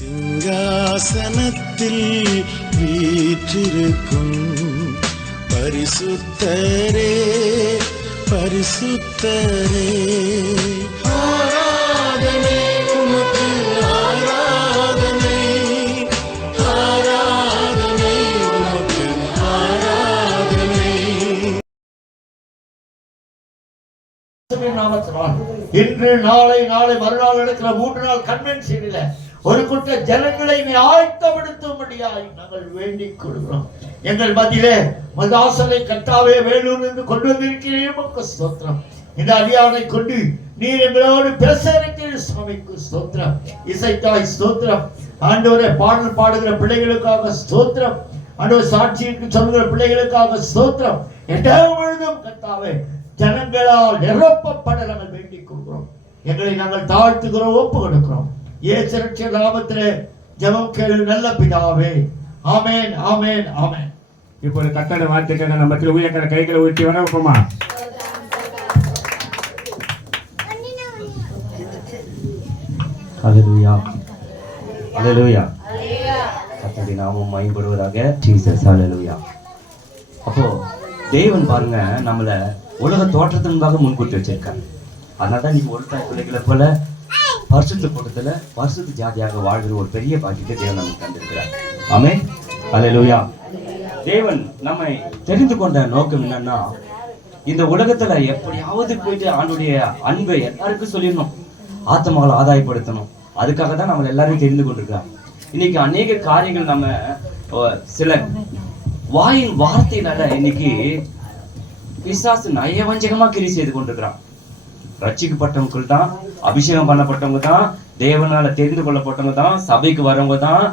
சிங்காசனத்தில் வீற்றிருக்கும் பரிசுத்தரே பரிசுத்தரே, ஆராதனை உமக்கு, ஆராதனை ஆராதனை உமக்கு, ஆராதனை. இன்று நாளை மறுநாள் நடக்கிற 3 நாள் கன்வென்ஷனில் ஒரு கூட்ட ஜனங்களை ஆயத்தப்படுத்தும்படியாய் நாங்கள் வேண்டிக் கொள்கிறோம். எங்கள் மத்தியிலே மதாசனை கட்டாவே வேலூர் என்று கொண்டு வந்திருக்கிறீர்கள். ஸ்தோத்திரம். இந்த அடியானை கொண்டு நீர் எங்களோடு பேச இருக்கிற சுவாமிக்கு ஸ்தோத்திரம். இசைத்தாய் ஸ்தோத்திரம். ஆண்டவரே, பாடல் பாடுகிற பிள்ளைகளுக்காக ஸ்தோத்திரம். ஆண்டவர் சாட்சிக்கு சொல்கிற பிள்ளைகளுக்காக ஸ்தோத்திரம். எப்பொழுதும் கத்தாவே ஜனங்களால் நிரப்பப்பட நாங்கள் வேண்டிக் கொள்கிறோம். எங்களை நாங்கள் தாழ்த்துகிறோம், ஒப்பு கொடுக்கிறோம். இயேசு நாமத்திலே ஜெபம் கேளு நல்ல பிதாவே. ஆமென், ஆமென், ஆமென். இப்போது கர்த்தருடைய வார்த்தைக்காக நம்ம மத்தியில் உயர்கிற கைகளை உயர்த்தி வரவேற்போமா? ஹல்லேலூயா, ஹல்லேலூயா. கர்த்தருடைய நாமம் மகிமைப்படுவதாக. ஜீசஸ், ஹல்லேலூயா. அப்போ தேவன் பாருங்க, நம்மள உலக தோற்றத்திற்காக முன்கூட்டி வச்சிருக்காங்க. அதனாலதான் நீங்க ஒரு தாய் பிள்ளைகளை போல பரிசுத்த கூட்டத்துல பரிசுத்த ஜாதியாக வாழ்கிற ஒரு பெரிய பாக்கியத்தை தேவன் நமக்கு தந்திருக்கிறார். ஆமென், ஹல்லேலூயா. தேவன் நம்மை தெரிந்து கொண்ட நோக்கம் என்னன்னா, இந்த உலகத்துல எப்படியாவது போயிட்டு ஆண்டுடைய அன்பை எல்லாருக்கும் சொல்லிடணும், ஆத்மாவை ஆதாயப்படுத்தணும். அதுக்காக தான் நம்ம எல்லாரையும் தெரிந்து கொண்டிருக்கிறார். இன்னைக்கு அநேக காரியங்கள் நம்ம சில வாயின் வார்த்தையினால இன்னைக்கு பிசாசு நயவஞ்சகமா கிரி செய்து கொண்டிருக்கிறான். ரட்சிக்கப்பட்டவங்க தான், அபிஷேகம் பண்ணப்பட்டவங்க தான், தேவனால தெரிந்து கொள்ளப்பட்டவங்க தான், சபைக்கு வரவங்க தான்,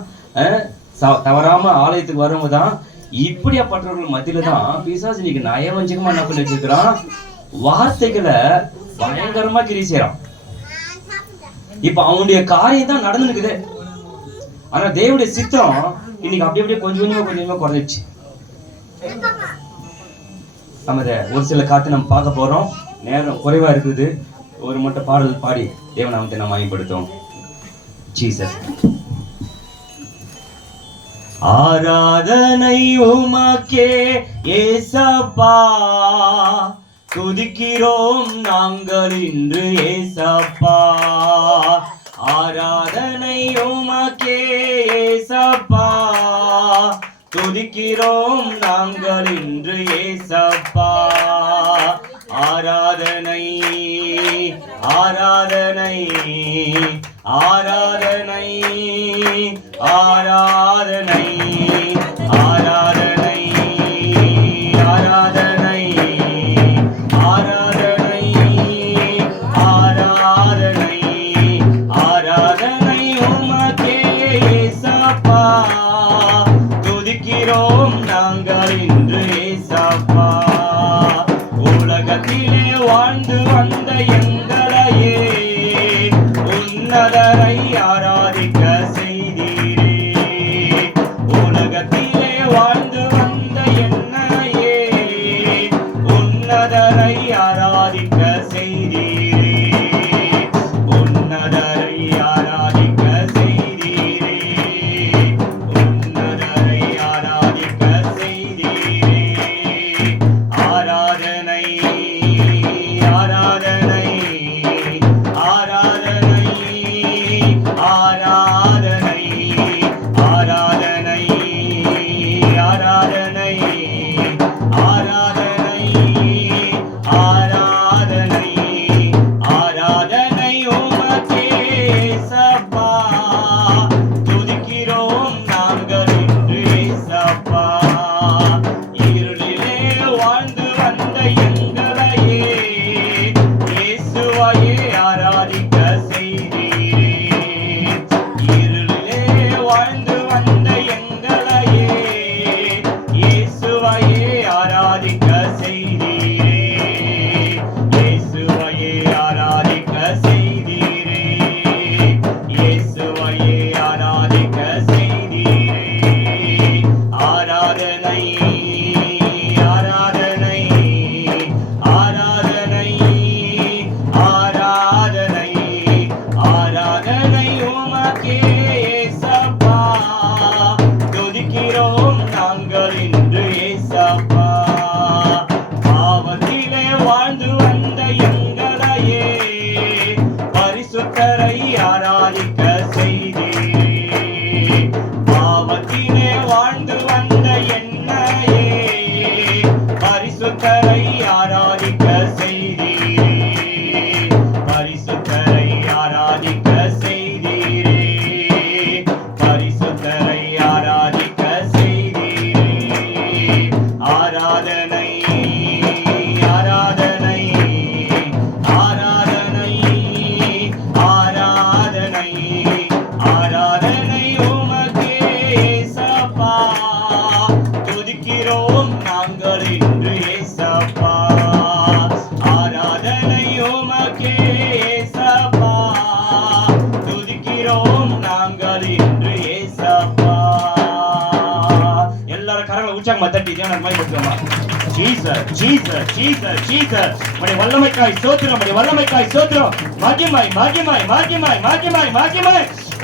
தவறாம ஆலயத்துக்கு வரவங்க தான். இப்படியாப்பட்டவர்கள் மத்தியில தான் பிசாசு இன்னைக்கு நயவஞ்சகமா என்ன பண்ணி வச்சிருக்கிறான், வார்த்தைகளை பயங்கரமா கிரி செய்யறான். இப்ப அவனுடைய காரியம் தான் நடந்து இருக்குது. ஆனா தேவனுடைய சித்தம் இன்னைக்கு அப்படியே கொஞ்சமா குறைஞ்சிச்சு. நம்ம ஒரு சில காத்து நம்ம பார்க்க போறோம். நேரம் குறைவா இருக்குது. ஒரு மட்டும் பாடல் பாடி தேவநாமத்தை நாம் மகிமைப்படுத்துவோம். ஜீசஸ். ஆராதனை உமக்கே ஏசப்பா, துதிக்கிறோம் நாங்கள் இன்று ஏசப்பா. ஆராதனை உமக்கே ஏசப்பா, துதிக்கிறோம் நாங்கள் இன்று ஏசப்பா. ஆராதனை ஆராதனை ஆராதனை ஆராதனை ஆராதனை ஆராதனை ஆராதனை ஆராதனை ஆராதனை உமக்கே ஏசப்பா, துதிக்கிறோம் நாங்கள் இன்று ஏசப்பா. உலகத்திலே வாழ்ந்து வந்த எங்களையே உன்னதரை ஆராதிக்க செய்தீரே. நன்றி ஏசப்பா. எல்லாரும் கரங்களை உற்சாகமா தட்டி தியானம் மையப்படுத்துமா. Jesus Jesus Jesus Jesus. உம்முடைய வல்லமைக்காய் ஸ்தோத்திரம், உம்முடைய வல்லமைக்காய் ஸ்தோத்திரம். மகிமை மகிமை மகிமை மகிமை மகிமை.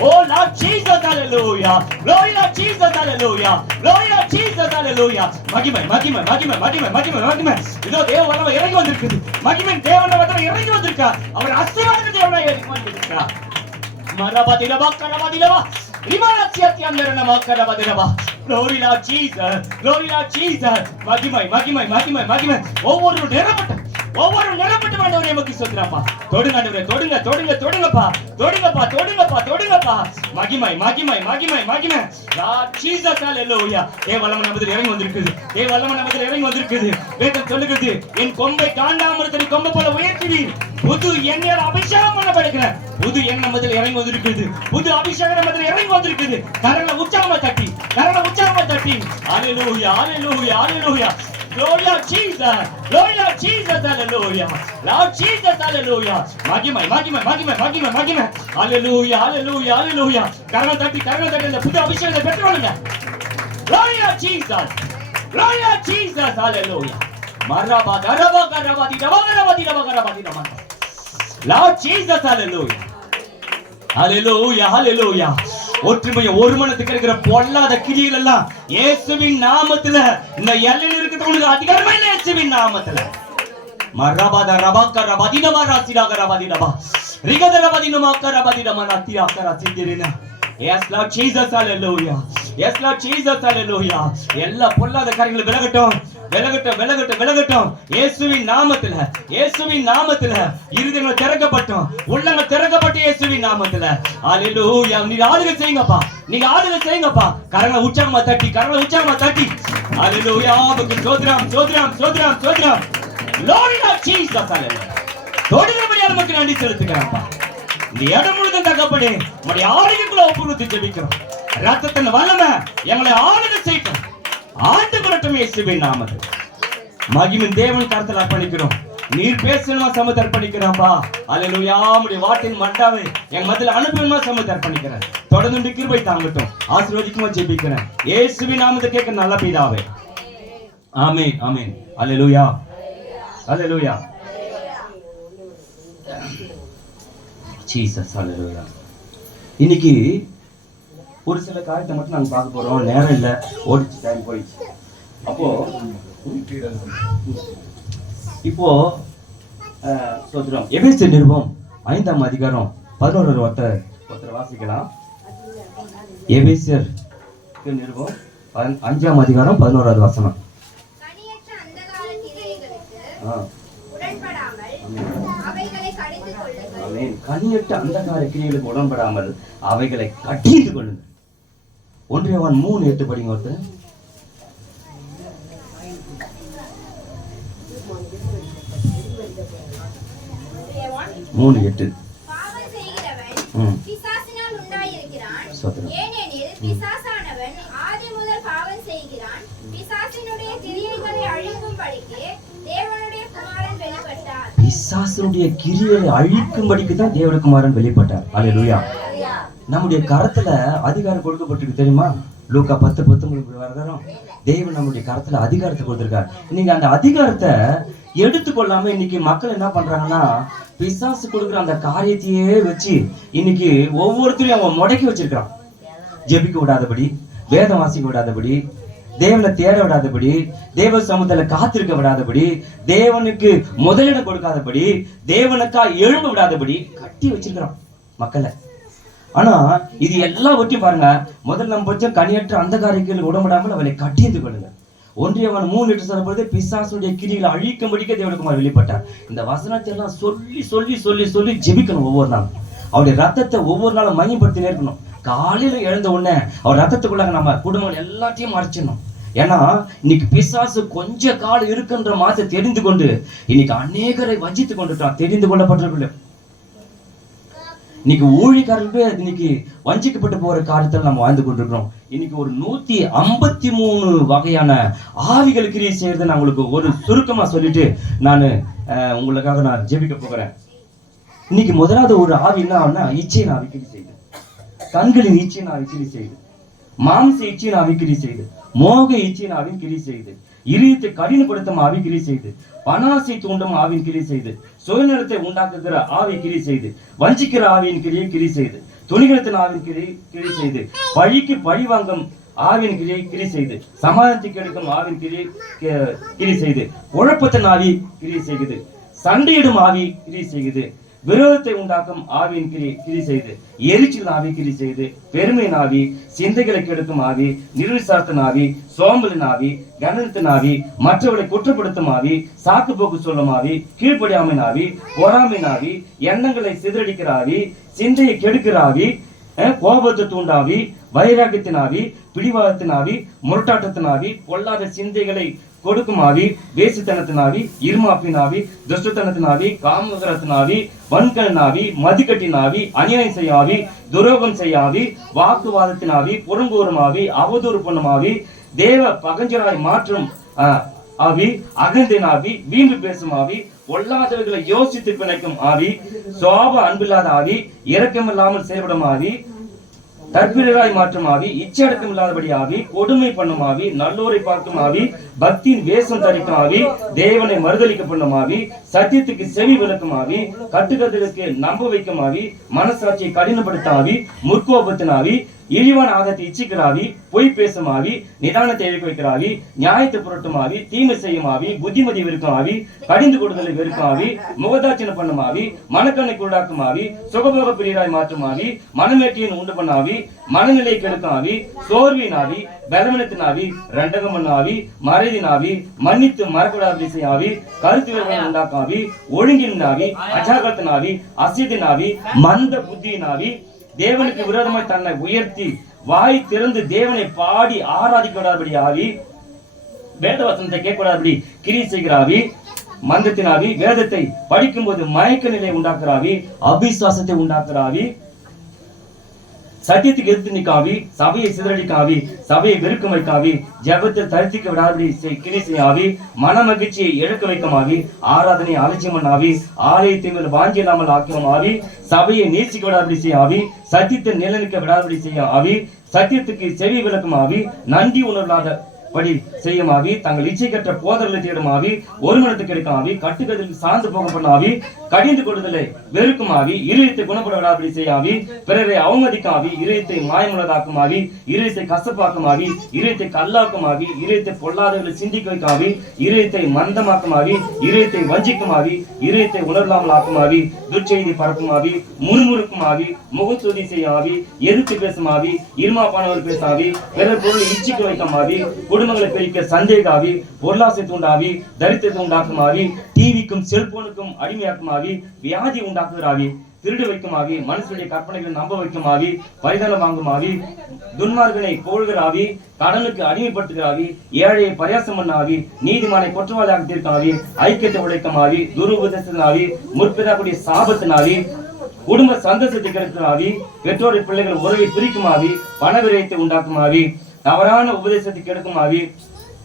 Oh Lord Jesus, hallelujah. Glory Lord Jesus, hallelujah. Glory Lord Jesus, hallelujah. மகிமை மகிமை மகிமை மகிமை மகிமை மகிமை. இதோ தேவ வல்லமை இறங்கி வந்திருக்குது. மகிமை தேவனுடைய வல்லமை இறங்கி வந்திருக்கா. அவர் ஆசீர்வாத தேவனாய் இறங்கி வந்திருக்கா. மரபதிலவா கரபதிலவா ரிமானசியத்தியந்தரன மக்கரபதிலவா. Glory Lord Jesus, glory Lord Jesus. மகிமை மகிமை மகிமை மகிமை. ஒவ்வொரு நிரப்பட்ட ஆண்டவரே உமக்கு ஸ்தோத்திரப்பா. தொடுங்க ஆண்டவரே, தொடுங்க தொடுங்க தொடுங்கப்பா தொடுங்கப்பா தொடுங்கப்பா தொடுங்கப்பா. மகிமை மகிமை மகிமை மகிமை. Lord Jesus, hallelujah. வல்லமை நமதில் இறங்கி வந்திருக்குது. வல்லமை நமதில் இறங்கி வந்திருக்குது. வேதம் சொல்லுகிறது, என் கொம்பை காண்டாமிருத்தத்தை கொம்பை போல உயர்த்துவீர். புது எண்ணெயால் அபிஷேகம் பண்ணப்படுகிறேன். புது எண்ணெய் நமதில் இறங்கி வந்திருக்குது. புது அபிஷேகம் நமதில் இறங்கி வந்திருக்குது. கரங்களை உற்சாகமா தட்டி, கரங்களை உற்சாகமா தட்டி. Hallelujah, hallelujah, hallelujah. Glory to Jesus, glory to Jesus, hallelujah. Lord Jesus, hallelujah. மகிமை மகிமை மகிமை மகிமை மகிமை. Hallelujah, hallelujah, hallelujah. கரங்களை தட்டி இந்த புது அபிஷேகத்தை பெற்றுக்கொள்ளுங்க. Glory to Jesus, glory to Jesus, hallelujah. மரபா கரபா கரபாதி ரபகரபாதி ரபகரபாதி Rafah. Lord Jesus, hallelujah. Hallelujah, hallelujah. ஒற்றுமையை ஒரு மனத்துக்கு இருக்கிற பொல்லாத கிரிகள் எல்லாம் இயேசுவின் நாமத்துல, இந்த எல்லையில் இருக்கிறவங்களுக்கு அதிகாரமே இல்லை இயேசுவின் நாமத்துல. மரபாத ரபாக்க ரபாதினமா ராசிராக ரபாதினமா ரிகத ரபாதினமாக்க ரபாதினமா ராத்திராக்க ராசிந்திரினா. Yes Lord Jesus, hallelujah. Yes Lord Jesus, hallelujah. எல்லா பொல்லாத காரியங்களும் விலகட்டும் விலகட்டும் விலகட்டும் விலகட்டும் இயேசுவின் நாமத்துல, இயேசுவின் நாமத்துல. இருதயங்கள் திறக்கப்பட்டோம், உள்ளங்கள் திறக்கப்பட்டு இயேசுவின் நாமத்துல. ஹalleluya. நீங்க ஆளுகை செய்யுங்கப்பா, நீங்க ஆளுகை செய்யுங்கப்பா. கரங்களை உற்சாகமா தட்டி, கரங்களை உற்சாகமா தட்டி. ஹalleluya. உங்களுக்கு ஸ்தோத்திரம் ஸ்தோத்திரம் ஸ்தோத்திரம் ஸ்தோத்திரம். Glory to Jesus, hallelujah. தொடுகிறபடியால் நமக்கு நன்றி செலுத்துகிறேன்ப்பா. இந்த இடம் முழுதும் தகப்பனே நம்முடைய ஆளுகைக்குள்ள ஒப்புறுத்தி ஜெபிக்கிறோம். ரத்தத்தின் வல்லமை எங்களை ஆளுகை செய்யட்டும். ஆண்டு கொள்ளட்டும் இயேசுவின் நாமத்தில். மகிமின் தேவன் கருத்தில் அர்ப்பணிக்கிறோம். நீர் பேசணுமா சமத்தை அர்ப்பணிக்கிறோம்ப்பா. அல்லேலூயா. உம்முடைய வார்த்தையின் மண்டாவை எங்க மத்தியில் அனுப்பணுமா சமத்தை அர்ப்பணிக்கிறேன். தொடர்ந்து கிருபை தாங்கட்டும். ஆசீர்வதிக்குமா ஜெபிக்கிறேன் இயேசுவின் நாமத்தை கேட்க நல்ல பிதாவே. ஆமென் ஆமென். அல்லேலூயா அல்லேலூயா. ஜீசஸ், அல்லேலூயா. இன்னைக்கு ஒரு சில காரியத்தை மட்டும் நாங்கள் பார்க்க போறோம். நேரம் இல்லை, ஓடிச்சு, டைம் போயிடுச்சு. இப்போ சோதரம் எபேசியர் நிருபம் 5ஆம் அதிகாரம் 11 ஒருத்தர் வாசிக்கலாம். எபேசியர் நிருபம் 5ஆம் அதிகாரம் 11வது வசனம். கனியற்ற அந்தகார கிரியைகளுக்கு உடன்படாமல் அவைகளை கடிந்து கொள்ளுங்கள். 1 யோவான் 3:8 படிங்க. ஒருத்தர் 3:8. பிசாசினால் உண்டாயிருக்கிறான். ஏனெனில் பிசாசானவன் ஆதி முதல் பாவம் செய்கிறான். பிசாசினுடைய கிரியைகளை அழிக்கும்படிக்கு தேவனுடைய குமாரன் வெளிப்பட்டார். பிசாசினுடைய கிரியைகளை அழிக்கும்படிக்கு தான் தேவகுமாரன் வெளிப்பட்டார். அல்லேலூயா. நம்முடைய கரத்துல அதிகாரம் கொடுக்கப்பட்டிருக்கு தெரியுமா? லூக்கா 10:19 தேவன் நம்முடைய கரத்துல அதிகாரத்தை கொடுத்திருக்கார். நீங்க அந்த அதிகாரத்தை எடுத்துக்கொள்ளாம இன்னைக்கு மக்கள் என்ன பண்றாங்கன்னா, பிசாசு கொடுக்குற அந்த காரியத்தையே வச்சு இன்னைக்கு ஒவ்வொருத்தரையும் அவன் முடக்கி வச்சிருக்கான். ஜெபிக்க விடாதபடி, வேதம் வாசிக்க விடாதபடி, தேவனை தேட விடாதபடி, தேவ சமூகத்துல காத்திருக்க விடாதபடி, தேவனுக்கு முதலிடம் கொடுக்காதபடி, தேவனுக்கா எழும்ப விடாதபடி கட்டி வச்சிருக்கிறான் மக்களை. ஆனா இது எல்லாவற்றையும் பாருங்க, முதல்ல நம்ம பட்சம் கனியற்ற அந்த காரியங்கள் உடம்படாமல் அவளை கட்டியது கொள்ளுங்க. 1 யோவான் 3:8 சொல்லப்படுது, பிசாசுடைய கிரிகளை அழிக்கும்படிக்க தேவகுமாரன் வெளிப்பட்டார். இந்த வசனத்தை எல்லாம் சொல்லி சொல்லி சொல்லி சொல்லி ஜெபிக்கணும். ஒவ்வொரு நாளும் அவருடைய ரத்தத்தை ஒவ்வொரு நாளும் மையப்படுத்தினே இருக்கணும். காலையில எழுந்த உடனே அவர் ரத்தத்துக்குள்ளாக நம்ம குடும்பம் எல்லாத்தையும் மறைச்சிடணும். ஏன்னா இன்னைக்கு பிசாசு கொஞ்ச காலம் இருக்குன்ற மாதிரி தெரிந்து கொண்டு இன்னைக்கு அநேகரை வஞ்சித்து கொண்டுட்டான். தெரிந்து கொள்ளப்பட்டிருக்கல. இன்னைக்கு ஊழியக்காரர்களே இன்னைக்கு வஞ்சிக்கப்பட்டு போற காலத்தில் நம்ம வாழ்ந்து கொண்டிருக்கிறோம். இன்னைக்கு ஒரு 153 வகையான ஆவிகள் கிரியை செய்யறதை நான் உங்களுக்கு ஒரு சுருக்கமா சொல்லிட்டு நான் உங்களுக்காக நான் ஜெபிக்க போகிறேன். இன்னைக்கு முதலாவது ஒரு ஆவி என்ன ஆகுனா, இச்சையின் ஆவி கிரியை செய்யுது. கண்களின் இச்சையின் ஆவி கிரி செய்து, மாம்ச இச்சையின் ஆவி கிரி செய்து, மோக இச்சையின் ஆவின் கிரி செய்து, இதயத்தை கடினப்படுத்தும் ஆவி கிரி செய்து, பணாசை தூண்டும் ஆவின் கிரி செய்து, சுயநலத்தை உண்டாக்குகிற ஆவி கிரி செய்து, வஞ்சிக்கிற ஆவியின் கிரியை கிரி செய்து, துணிகரத்தின் ஆவின் கிரி செய்து, பழிக்கு பழி வாங்கும் ஆவின் கிரி செய்து, சமாதானத்துக்கு எடுக்கும் ஆவின் கிரி செய்து, குழப்பத்தின் ஆவி கிரி செய்கிறது, சண்டையிடும் ஆவி கிரி செய்கிறது, விரோதத்தை உண்டாக்கும் ஆவியின் கிரி செய்து, எரிச்சல் ஆவி கிரி செய்து, பெருமையின் ஆவி, சிந்தைகளை கெடுக்கும் ஆவி, நிர்விசாரத்தின் ஆவி, சோம்பலின் ஆவி, கனத்தின் ஆவி, மற்றவர்களை குற்றப்படுத்தும் ஆவி, சாக்கு போக்கு சொல்லும் ஆவி, கீழ்ப்படியாமையின் ஆவி, பொறாமையின் ஆவி, எண்ணங்களை சிதறடிக்கிற ஆவி, சிந்தையை கெடுக்கிற ஆவி, கோபத்தை தூண்டாவி, வைராகியத்தின் ஆவி, பிடிவாதத்தின் ஆவி, முரட்டாட்டத்தின் ஆவி, பொல்லாத சிந்தைகளை கொடுக்கும் ஆவி, வேசித்தனத்தின் ஆவி, இருமாப்பின் ஆவி, துஷ்டத்தனத்தின் ஆவி, காமகரத்தின் ஆவி, வன்கண் ஆவி, மதிக்கட்டின் ஆவி, அநியாயம் செய்ய ஆவி, துரோகம் செய்ய ஆவி, வாக்குவாதத்தின் ஆவி, புறங்கூறும் ஆவி, அவதூறு பண்ணும் ஆவி, தேவ பகஞ்சராய் மாற்றும் ஆவி, அகந்தின் ஆவி, வீம்பு பேசும் ஆவி, பொல்லாதவர்களை யோசித்து பிணைக்கும் ஆவி, சோப அன்பில்லாத ஆவி, இரக்கமில்லாமல் செயல்படும் ஆவி, தற்பிரராய் மாற்றும் ஆவி, இச்சடக்கம் இல்லாதபடி ஆவி, கொடுமை பண்ணும் ஆவி, நல்லோரை பார்க்கும் ஆவி, பக்தியின் வேஷம் தரிக்கும் ஆவி, தேவனை மறுதலிக்க பண்ணும் ஆவி, சத்தியத்துக்கு செவி விளக்கும் ஆவி, கட்டுக்கதைகளுக்கு நம்ப வைக்கும் ஆவி, மனசாட்சியை கடினப்படுத்தும் ஆவி, முற்கோபத்தின் ஆவி, இழிவான ஆதத்தை இச்சிக்கிற ஆவி, பொய் பேசும் ஆவி, நிதானத்தை எழுக்க வைக்கிற ஆவி, நியாயத்தை புரட்டும் ஆவி, தீமை செய்யும் ஆவி, புத்திமதி வெறுக்கும் ஆவி, கடிந்து கொடுதலை வெறுக்கும் ஆவி, முகதாட்சியம் பண்ணும் ஆவி, மனக்கண்ணை குருடாக்கும் ஆவி, சுகபோக பிரியராய் மாற்றும் ஆவி, மனமேட்டியின் உண்டு பண்ண ஆவி, மனநிலை கெடுக்கும் ஆவி, சோர்வின் ஆவி, பலவீனத்தின் ஆவி, ரெண்டகம் ஆவி, மறைதின் ஆவி, மன்னித்து மறக்கூடாது செய்யும் ஆவி, கருத்து வேறுபாடு உண்டாக்கும் ஆவி, ஒழுங்கின் ஆவி, அஜாகத்தின் ஆவி, அசியத்தின் ஆவி, மந்த புத்தியின் ஆவி, தேவனுக்கு விரோதமாய் தன்னை உயர்த்தி வாய் திறந்து தேவனை பாடி ஆராதிக்க விடாதபடி ஆவி, வேத வசனத்தை கேட்கக்கூடாதபடி கிரியை செய்கிற ஆவி, மந்தத்தின் ஆவி, வேதத்தை படிக்கும் போது மயக்க நிலை உண்டாக்குற ஆவி, அபிசுவாசத்தை உண்டாக்குற ஆவி, சத்தியத்துக்கு எதிர்த்து நிற்காவி, சபையை சிதறடிக்க ஆவி, சபையை வெறுக்க வைக்காவி, ஜபத்தை தரித்திக்க விடாதபடி கிரி செய்ய ஆவி, மன மகிழ்ச்சியை இழக்க வைக்கும் ஆவி, ஆராதனை அலட்சியம் ஆவி, ஆலயத்தை மேல் வாஞ்சி இல்லாமல் ஆக்கும் ஆவி, சபையை நேசிக்க விடாதபடி செய்ய ஆவி, சத்தியத்தை நிலநிற்க விடாதபடி செய்ய ஆவி, சத்தியத்துக்கு செவி விளக்கும் ஆவி, நன்றி உணர்வாத படி செய்யும் ஆவி, தங்கள் இச்சை கற்ற போதர்களை தேடும் ஆவி, ஒருமனத்துக்கு எடுக்கும் ஆவி, கட்டுக்கதில் சார்ந்து போக பண்ண ஆவி, கடிந்து கொடுதலை வெறுக்கும் ஆவி, இருதயத்தை குணப்பட விடாதபடி செய்ய ஆவி, பிறரை அவமதிக்கும் ஆவி, இருதயத்தை மாயமுள்ளதாக்கும் ஆவி, இருதயத்தை கசப்பாக்கும் ஆவி, இருதயத்தை கல்லாக்கும் ஆவி, இருதயத்தை பொல்லாதவர்களை சிந்திக்க வைக்கும் ஆவி, இருதயத்தை மந்தமாக்கும் ஆவி, இருதயத்தை வஞ்சிக்கும் ஆவி, இருதயத்தை உணர்வாமல் ஆக்கும் ஆவி, துர்ச்செய்தி பரப்பும் ஆவி, முறுமுறுக்கும் ஆவி, முகத்துதி செய்யும் ஆவி, எதிர்த்து பேசும் ஆவி, இருமாப்பானவர் பேசும் ஆவி, பிறர் பொருளை இச்சிக்க வைக்கும் ஆவி, குடும்பங்களை பிரிக்க சந்தேக ஆவி, பொருளாசை தூண்டாவி, தரித்திரத்தை உண்டாக்கும் ஆவி, டிவிக்கும் செல்போனுக்கும் அடிமையாக்கும் ஆவி, வியாதி உண்டாக்குகிற ஆவி, திருடு வைக்கும் ஆவி, மனுஷனுடைய கற்பனைகளை நம்ப வைக்கும் ஆவி, பரிதானம் வாங்கும் ஆவி, துன்மார்கனை போழ்கிற ஆவி, கடனுக்கு அடிமைப்படுத்துகிற ஆவி, ஏழையை பரியாசம் பண்ண ஆவி, நீதிமானை குற்றவாளியாக தீர்க்கும் ஆவி, ஐக்கியத்தை உடைக்கும் ஆவி, துருபதேசத்தின் ஆவி, முற்பிதாக்குடைய சாபத்தின் ஆவி, குடும்ப சந்தோஷத்தை கெடுக்கிற ஆவி, பெற்றோரை பிள்ளைகள் உறவை பிரிக்கும் ஆவி, பண விரயத்தை உண்டாக்கும் ஆவி, தவறான உபதேசத்தை கெடுக்கும் ஆவி,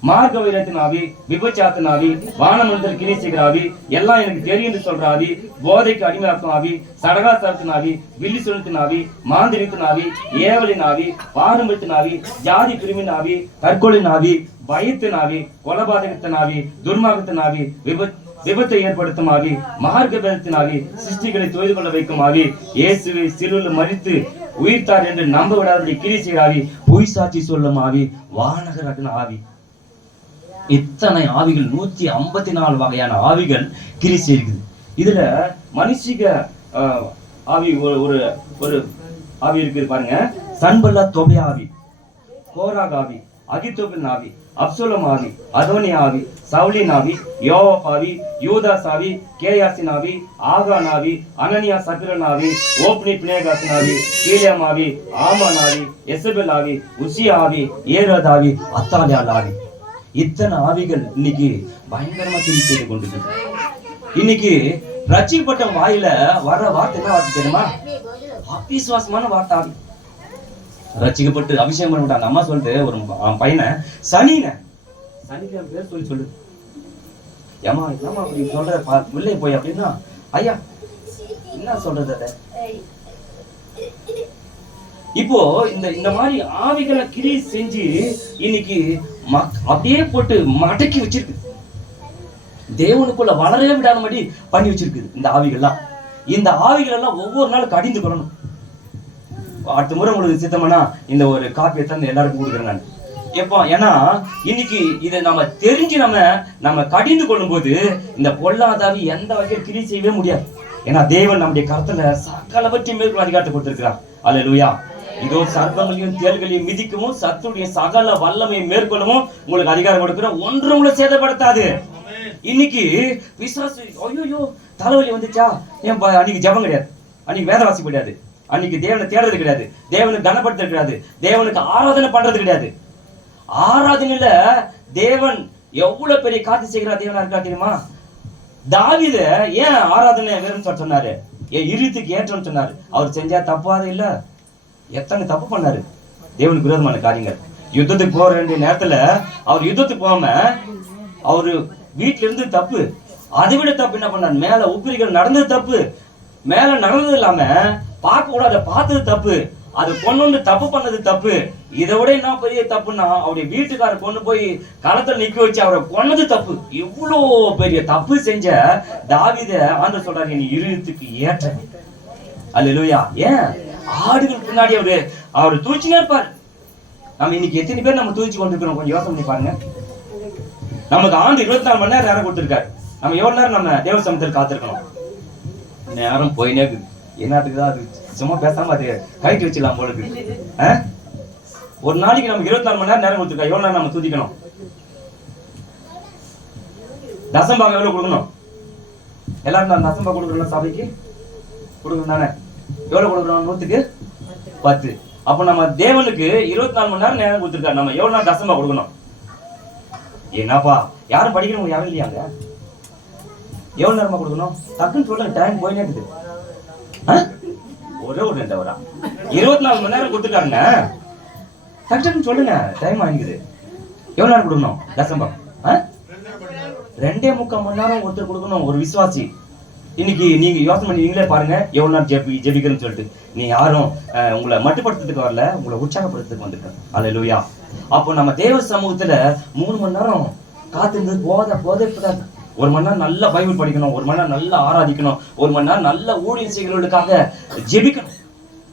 மார்க்க வைரத்தின் ஆவி, விபச்சாரத்தின் ஆவி, வானமண்டல் கிரி செய்கிற ஆவி, எல்லாம் எனக்கு தெரியும் என்று சொல்ற ஆவி, போதைக்கு அடிமையாக்கும் ஆவி, சடகாசாரத்தின் ஆவி, வில்லி சுழத்தின் ஆவி, மாந்திரித்தின் ஆவி, ஏவலின் ஆவி, பாரம்பரியத்தின் ஆவி, ஜாதி பிரிவின் ஆவி, தற்கொலின் ஆவி, பயத்தின் ஆவி, கொலபாதகத்தின் ஆவி, துர்மார்க்கத்தின் ஆவி, விபத்தை ஏற்படுத்தும் ஆவி, மார்க்க பேதத்தின் ஆவி, சிருஷ்டிகளை தொய்து கொள்ள வைக்கும் ஆவி, இயேசுவை சிலுவையில் மரித்து உயிர்த்தார் என்று நம்ப விடாதபடி கிரி செய்கிற ஆவி, பொய் சாட்சி சொல்லும் ஆவி, வானகரத்தின் ஆவி, இத்தனை ஆவிகள் 154 வகையான ஆவிகள் கிரி செய்கிறது. இதுல மனுஷிக ஆவி ஒரு ஒரு ஆவி இருக்குது பாருங்க. சன்பல்லா தொபை ஆவி, கோராக் ஆவி, அகித்தோபின் ஆவி, அப்சலோம் ஆவி, அதோனி ஆவி, சவுலின் ஆவி, யோவாப் ஆவி, யூதாஸ் ஆவி, கேயாசின் ஆவி, ஆகான் ஆவி, அனனியா சபிரன் ஆவி, ஓப்னி பினேகாசின் ஆவி, கீலியாம் ஆவி, ஆமான் ஆவி, எசபெல் ஆவி, உசியா ஆவி, ஏரோத் ஆவி, அத்தாலியால் ஆவி. இத்தனை ஆவிகள் இன்னைக்கு பயங்கரமா கிரி செய்து கொண்டிருக்கு. இன்னைக்கு ரட்சிக்கப்பட்ட வாயில வர வார்த்தை என்ன வார்த்தை தெரியுமா? அவிசுவாசமான வார்த்தை ஆவி. ரட்சிக்கப்பட்டு அபிஷேகம் பண்ண விட்டாங்க. அம்மா சொல்லிட்டு ஒரு பையனை சனிக்கிழமை பேர் சொல்லு ஏமா என்னமா அப்படி சொல்ற உள்ளே போய் அப்படின்னா, ஐயா என்ன சொல்றது அத இப்போ இந்த மாதிரி ஆவிகளை கிரியை செஞ்சு இன்னைக்கு அப்படியே போட்டு மடக்கி வச்சிருக்கு. தேவனுக்குள்ள வளரவே விடாத மாதிரி பண்ணி வச்சிருக்குது இந்த ஆவிகள்லாம். இந்த ஆவிகள் எல்லாம் ஒவ்வொரு நாளும் கடிந்து கொள்ளணும். அடுத்த முறை உங்களுக்கு சித்தமானா இந்த ஒரு காப்பியை தான் எல்லாருக்கும் கொடுக்குறேன் நான். எப்போ ஏன்னா இன்னைக்கு இதை நம்ம தெரிஞ்சு நம்ம கடிந்து கொள்ளும் போது இந்த பொல்லாதாவி எந்த வகையில் கிரி செய்யவே முடியாது. ஏன்னா தேவன் நம்முடைய கருத்துல சகலவற்றையும் மேற்கொள்ள அதிகாரத்தை கொடுத்திருக்கிறார். அல்லேலூயா. இதோ சர்ப்பங்களையும் தேள்களையும் மிதிக்கவும் சத்துடைய சகல வல்லமையை மேற்கொள்ளவும் உங்களுக்கு அதிகாரம் கொடுக்கிறோம். ஒன்று உங்களை சேதப்படுத்தாது. இன்னைக்கு பிசாசு ஐயோ தலைவலி வந்துச்சா, ஏன் அன்னைக்கு ஜபம் கிடையாது, அன்னைக்கு வேதவாசி கிடையாது, அன்னைக்கு தேவனை தேடுறது கிடையாது, தேவனுக்கு கனப்படுத்துறது கிடையாது, தேவனுக்கு ஆராதனை பண்றது கிடையாது. ஆராதனையில தேவன் எவ்வளவு பெரிய காத்து செய்கிறார் தேவனா இருக்கா தெரியுமா? தாவீது ஏன் ஆராதனை வேறுன்னு சொன்னாரு? என் இருத்துக்கு ஏற்றம்னு சொன்னாரு. அவர் செஞ்சா தப்பாது இல்ல, எத்தனை தப்பு பண்ணாரு தேவனுக்கு விரோதமான காரியங்கள். யுத்தத்துக்கு போற வேண்டிய நேரத்துல அவர் யுத்தத்துக்கு போகாம அவரு வீட்டுல இருந்து தப்பு. அதை விட தப்பு என்ன பண்ணாரு? மேல உப்பிரிகள் நடந்தது தப்பு. மேல நடந்தது இல்லாம பார்க்க கூட அதை பார்த்தது தப்பு. அது கொண்டு தப்பு பண்ணது தப்பு. இதை விட என்ன பெரிய தப்புன்னா அவருடைய வீட்டுக்காரர் கொண்டு போய் களத்துல நிக்க வச்சு அவரை கொன்னது தப்பு. இவ்வளோ பெரிய தப்பு செஞ்ச தாவீத ஆண்டவர் சொல்றாரு, நீ இருதயத்துக்கு ஏற்ற. அல்லேலூயா. ஏன் ஆடுகள் பின்னாடி அவர் தூச்சினே இருப்பாரு. நம்ம இன்னைக்கு எத்தனை பேர் நம்ம தூச்சி கொண்டிருக்கிறோம்? கொஞ்சம் யோசனை பண்ணி பாருங்க. நமக்கு ஆண்டு 24 மணி நேரம் கொடுத்திருக்காரு. நம்ம எவ்வளவு நேரம் நம்ம தேவ சமூகத்தில் காத்திருக்கணும்? நேரம் போயினே இருக்குது. என்னத்துக்கு தான் அது சும்மா பேசாம அது கைட்டு வச்சிடலாம் போல இருக்கு. ஒரு நாளைக்கு நமக்கு 24 மணி நேரம் கொடுத்துருக்கா. எவ்வளவு நேரம் நம்ம துதிக்கணும்? தசம்பாகம் எவ்வளவு கொடுக்கணும்? எல்லாரும் நான் தசம்பா கொடுக்குறோம், சபைக்கு கொடுக்கணும் தானே? எவ்வளவு கொடுக்குறோம்? 100க்கு 10. அப்ப நம்ம தேவனுக்கு 24 மணி நேரம் கொடுத்துருக்காரு. நம்ம எவ்வளவு நேரம் தசம்பா கொடுக்கணும்? என்னப்பா யாரும் படிக்கிறவங்க யாரும் இல்லையாங்க? எவ்வளவு நேரமா கொடுக்கணும்? டக்குன்னு சொல்லுங்க, டைம் போயினே இருக்குது. ஒரே ஒரு 2 ஹவரா? 24 மணி நேரம் கொடுத்துருக்காருங்க. டக்குன்னு சொல்லுங்க, டைம் ஆகிக்குது. எவ்வளவு நேரம் கொடுக்கணும் தசம்பா? 2.25 மணி நேரம் ஒருத்தர் கொடுக்கணும் ஒரு விசுவாசி. இன்னைக்கு நீங்க யோசனை பண்ணி நீங்களே பாருங்க, எவ்வளவு நேரம் ஜெபிக்கிறேன்னு சொல்லிட்டு. நீ யாரும் உங்களை மட்டுப்படுத்துறதுக்கு வரல, உங்களை உற்சாகப்படுத்துறதுக்கு வந்திருக்க. அல்லேலூயா. அப்போ நம்ம தேவ சமூகத்துல 3 மணி நேரம் காத்திருந்தது போதாது. 1 மணி நேரம் நல்லா பைபிள் படிக்கணும், 1 மணி நேரம் நல்லா ஆராதிக்கணும், 1 மணி நேரம் நல்ல ஊழியம் செய்கிறவர்களுக்காக ஜெபிக்கணும்.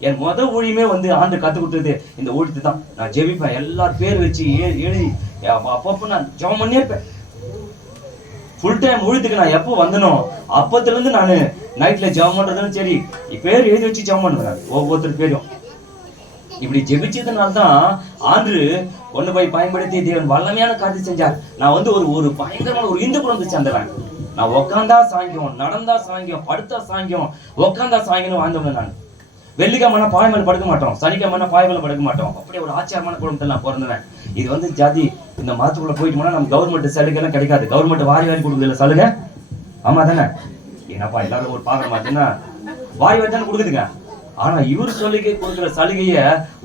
என் ஊழியமே ஆண்டு கத்து கொடுத்தது இந்த ஊழியத்தை தான். நான் ஜெபிப்பேன், எல்லாரும் பேர் வச்சு எழுதி அப்பப்போ நான் ஜெபம் பண்ணே இருப்பேன். ஃபுல் டைம் ஊழியத்துக்கு நான் எப்போ வந்தனோ அப்பத்துல இருந்து நான் நைட்ல ஜெபம் பண்றதுன்னு சரி, பேர் எழுதி வச்சு ஜெபம் பண்ணுவேன். ஒவ்வொருத்தர் பேரும் இப்படி ஜெபிச்சதுனால்தான் ஆண்டு கொண்டு போய் பயன்படுத்தி தேவன் வல்லமையான காட்சி செஞ்சார். நான் ஒரு பயங்கரமான ஒரு இந்து குழந்தை சேர்ந்தவன். நான் உக்காந்தா சாங்கியம், நடந்தா சாங்கியம், படுத்தா சாங்கியம், உக்காந்தா சாங்கியம் வாழ்ந்தவன். நான் வெள்ளிக்கிழமை பாய் மேல படுக்க மாட்டோம், சனிக்கிழமை பாய் மேல படுக்க மாட்டோம். அப்படியே ஒரு ஆச்சரியமான குடும்பத்தில் நான் பிறந்தவன். இது ஜாதி இந்த மதத்துக்குள்ள போயிட்டோம்னா நம்ம கவர்மெண்ட் சலுகை எல்லாம் கிடைக்காது. கவர்மெண்ட் வாரி கொடுக்குதுல சலுகை. ஆமா தானே? என்னப்பா எல்லாரும் ஒரு பாக்குற மாட்டேன்னா வாரி தானே கொடுக்குதுங்க. ஆனா இவர் சலுகை கொடுக்குற சலுகைய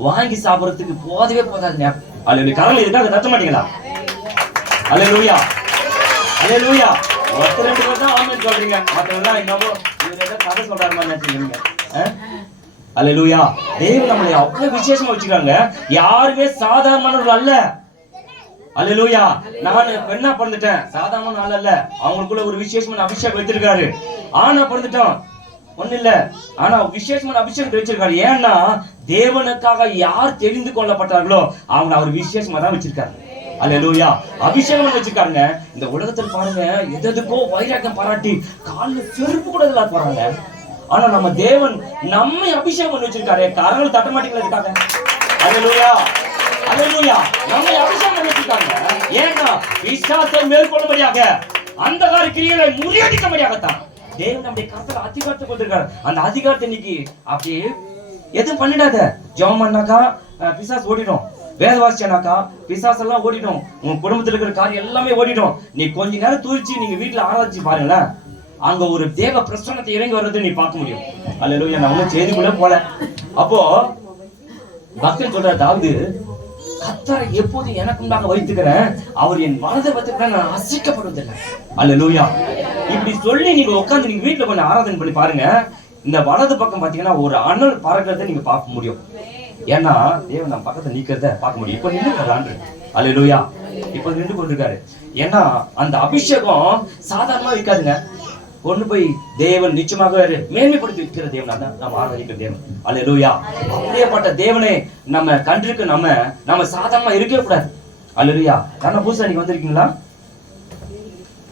வாங்கி சாப்பிடறதுக்கு போதாதுங்க. அல்லேலூயா. கடவுள் இதுக்காக தட்ட மாட்டீங்களா? அல்லேலூயா. அல்லேலூயா. ஒருத்தர் 2 பேர் தான் ஆமென் சொல்றீங்க, மத்தவங்க என்னமோ இவங்க கதை சொல்றாரு மாதிரி நினைச்சீங்க. அல்லேலூயா. தேவன் நம்மளை அவ்வளவு விசேஷமா வச்சுக்காங்க. யாருமே சாதாரணமானவர்கள் அல்ல. அல்லேலூயா. நான் பெண்ணா பிறந்துட்டேன், சாதாரண ஆள் அல்ல. அவங்களுக்குள்ள ஒரு விசேஷமான அபிஷேகம் வச்சிருக்காரு. ஆனா பிறந்துட்டோம் ஒண்ணு இல்ல, ஆனா விசேஷமான அபிஷேகத்தை வச்சிருக்காரு. ஏன்னா தேவனுக்காக யார் தெரிந்து கொள்ளப்பட்டார்களோ அவங்க அவர் விசேஷமா தான் வச்சிருக்காரு. அல்லேலூயா. அபிஷேகம் வச்சிருக்காங்க. இந்த உலகத்தில் பாருங்க, எதுக்கோ வைராக்கியம் பாராட்டி கால்ல செருப்பு கூட எல்லாம் போறாங்க. ஆனா நம்ம தேவன் நம்மை அபிஷேகம் பண்ணி வச்சிருக்காரு. கரங்கள் தட்ட மாட்டீங்களா இதுக்காக? அல்லேலூயா. அல்லேலூயா. நம்மை அபிஷேகம் பண்ணி வச்சிருக்காங்க. ஏன்னா பிசாசை மேற்கொள்ளும்படியாக, அந்தகார கிரியைகளை முறியடிக்கும்படியாகத்தான் தேவன் நம்முடைய கரத்துல அதிகாரத்தை கொடுத்திருக்காரு. அந்த அதிகாரத்தை இன்னைக்கு அப்படியே எதுவும் பண்ணிடாத. ஜெபம் பண்ணாக்கா பிசாசு ஓடிடும், வேதவாசியானாக்கா பிசாசு எல்லாம் ஓடிடும், உங்க குடும்பத்துல இருக்கிற காரியம் எல்லாமே ஓடிடும். நீ கொஞ்ச நேரம் தூரிச்சு நீங்க வீட்டுல ஆராய்ச்சி பாருங்களேன், அங்க ஒரு தேவ பிரசன்னத்தை இறங்கி வர்றது நீ பார்க்க முடியும். அல்லேலூயா. நான் ஒன்னும் செய்திக்குள்ள போல. அப்போ பக்தன் சொல்ற, தாவீது கர்த்தரை எப்போது எனக்கு உண்டாக வைத்துக்கிறேன், அவர் என் வலது பக்கத்துல நான் அசைக்கப்படுவதில்லை. அல்லேலூயா. இப்படி சொல்லி நீங்க உட்காந்து நீங்க வீட்டுல கொஞ்சம் ஆராதனை பண்ணி பாருங்க. இந்த வலது பக்கம் பாத்தீங்கன்னா ஒரு அனல் பறக்கிறத நீங்க பார்க்க முடியும். ஏன்னா தேவன் நம்ம பக்கத்துல நிக்கிறத பார்க்க முடியும். இப்ப நின்று அல்லேலூயா, இப்ப நின்று கொண்டிருக்காரு. ஏன்னா அந்த அபிஷேகம் சாதாரணமா இருக்காதுங்க. கொண்டு போய் தேவன் நிச்சயமாக மேன்மைப்படுத்தி இருக்கிற தேவன் தான் நம்ம ஆராதிக்கிற தேவன். அல்லேலூயா. அப்படியேப்பட்ட தேவனை நம்ம கண்டிருக்க நம்ம சாதாரணமா இருக்கவே கூடாது. அல்லேலூயா. யாரா புதுசா நீங்க வந்திருக்கீங்களா?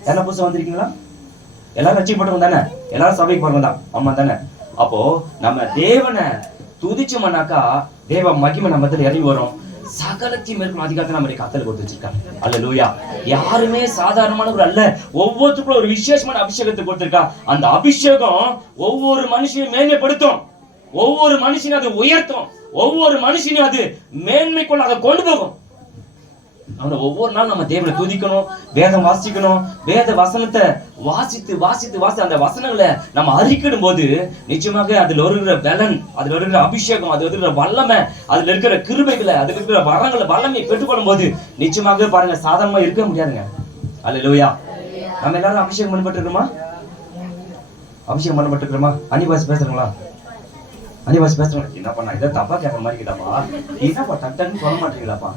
யாரா புதுசா வந்திருக்கீங்களா? எல்லாரும் ரட்சிக்கப்பட்டவங்க தானே? எல்லாரும் சபைக்கு போறவங்க தான். ஆமா தானே? அப்போ நம்ம தேவனை துதிச்சோம்னாக்கா தேவ மகிமை நம்ம இறங்கி வரும். சகலத்தையும் மேற்கொள்ளும் அதிகாரத்தை நம்ம கத்தல கொடுத்து வச்சிருக்காங்க. அல்லேலூயா. யாருமே சாதாரணமானவர் அல்ல. ஒவ்வொருத்தருக்கும் ஒரு விசேஷமான அபிஷேகத்தை கொடுத்திருக்கா. அந்த அபிஷேகம் ஒவ்வொரு மனுஷனையும் மேன்மைப்படுத்தும், ஒவ்வொரு மனுஷனையும் அது உயர்த்தும், ஒவ்வொரு மனுஷனையும் அது மேன்மைக்குள்ள அதை கொண்டு போகும். ஒவ்வொரு நாள் நம்ம தேவனை துதிக்கணும், வேதம் வாசிக்கணும், வேத வசனத்தை வாசித்து அந்த வசனங்களை நம்ம அறிக்கிடும் போது நிச்சயமாக அதுல இருக்கிற பலன், அதுல இருக்கிற அபிஷேகம், அதுல இருக்கிற வல்லமை, அதுல இருக்கிற கிருபைகளை, அதுல இருக்கிற வரங்களை வல்லமையை பெற்றுக்கொள்ளும் போது நிச்சயமாக பாருங்க சாதாரணமா இருக்க முடியாதுங்க. அல்லேலூயா. நம்ம எல்லாரும் அபிஷேகம் பண்ணப்பட்டிருக்கிறோமா? அபிஷேகம் பண்ணப்பட்டிருக்கிறோமா? அனிவாசி பேசுறீங்களா? அனிவாசி பேசுறோம். என்ன பண்ணா இதை தப்பா கேட்கற மாதிரி கேட்டாப்பா, என்னப்பா டக்குன்னு சொல்ல மாட்டீங்களாப்பா?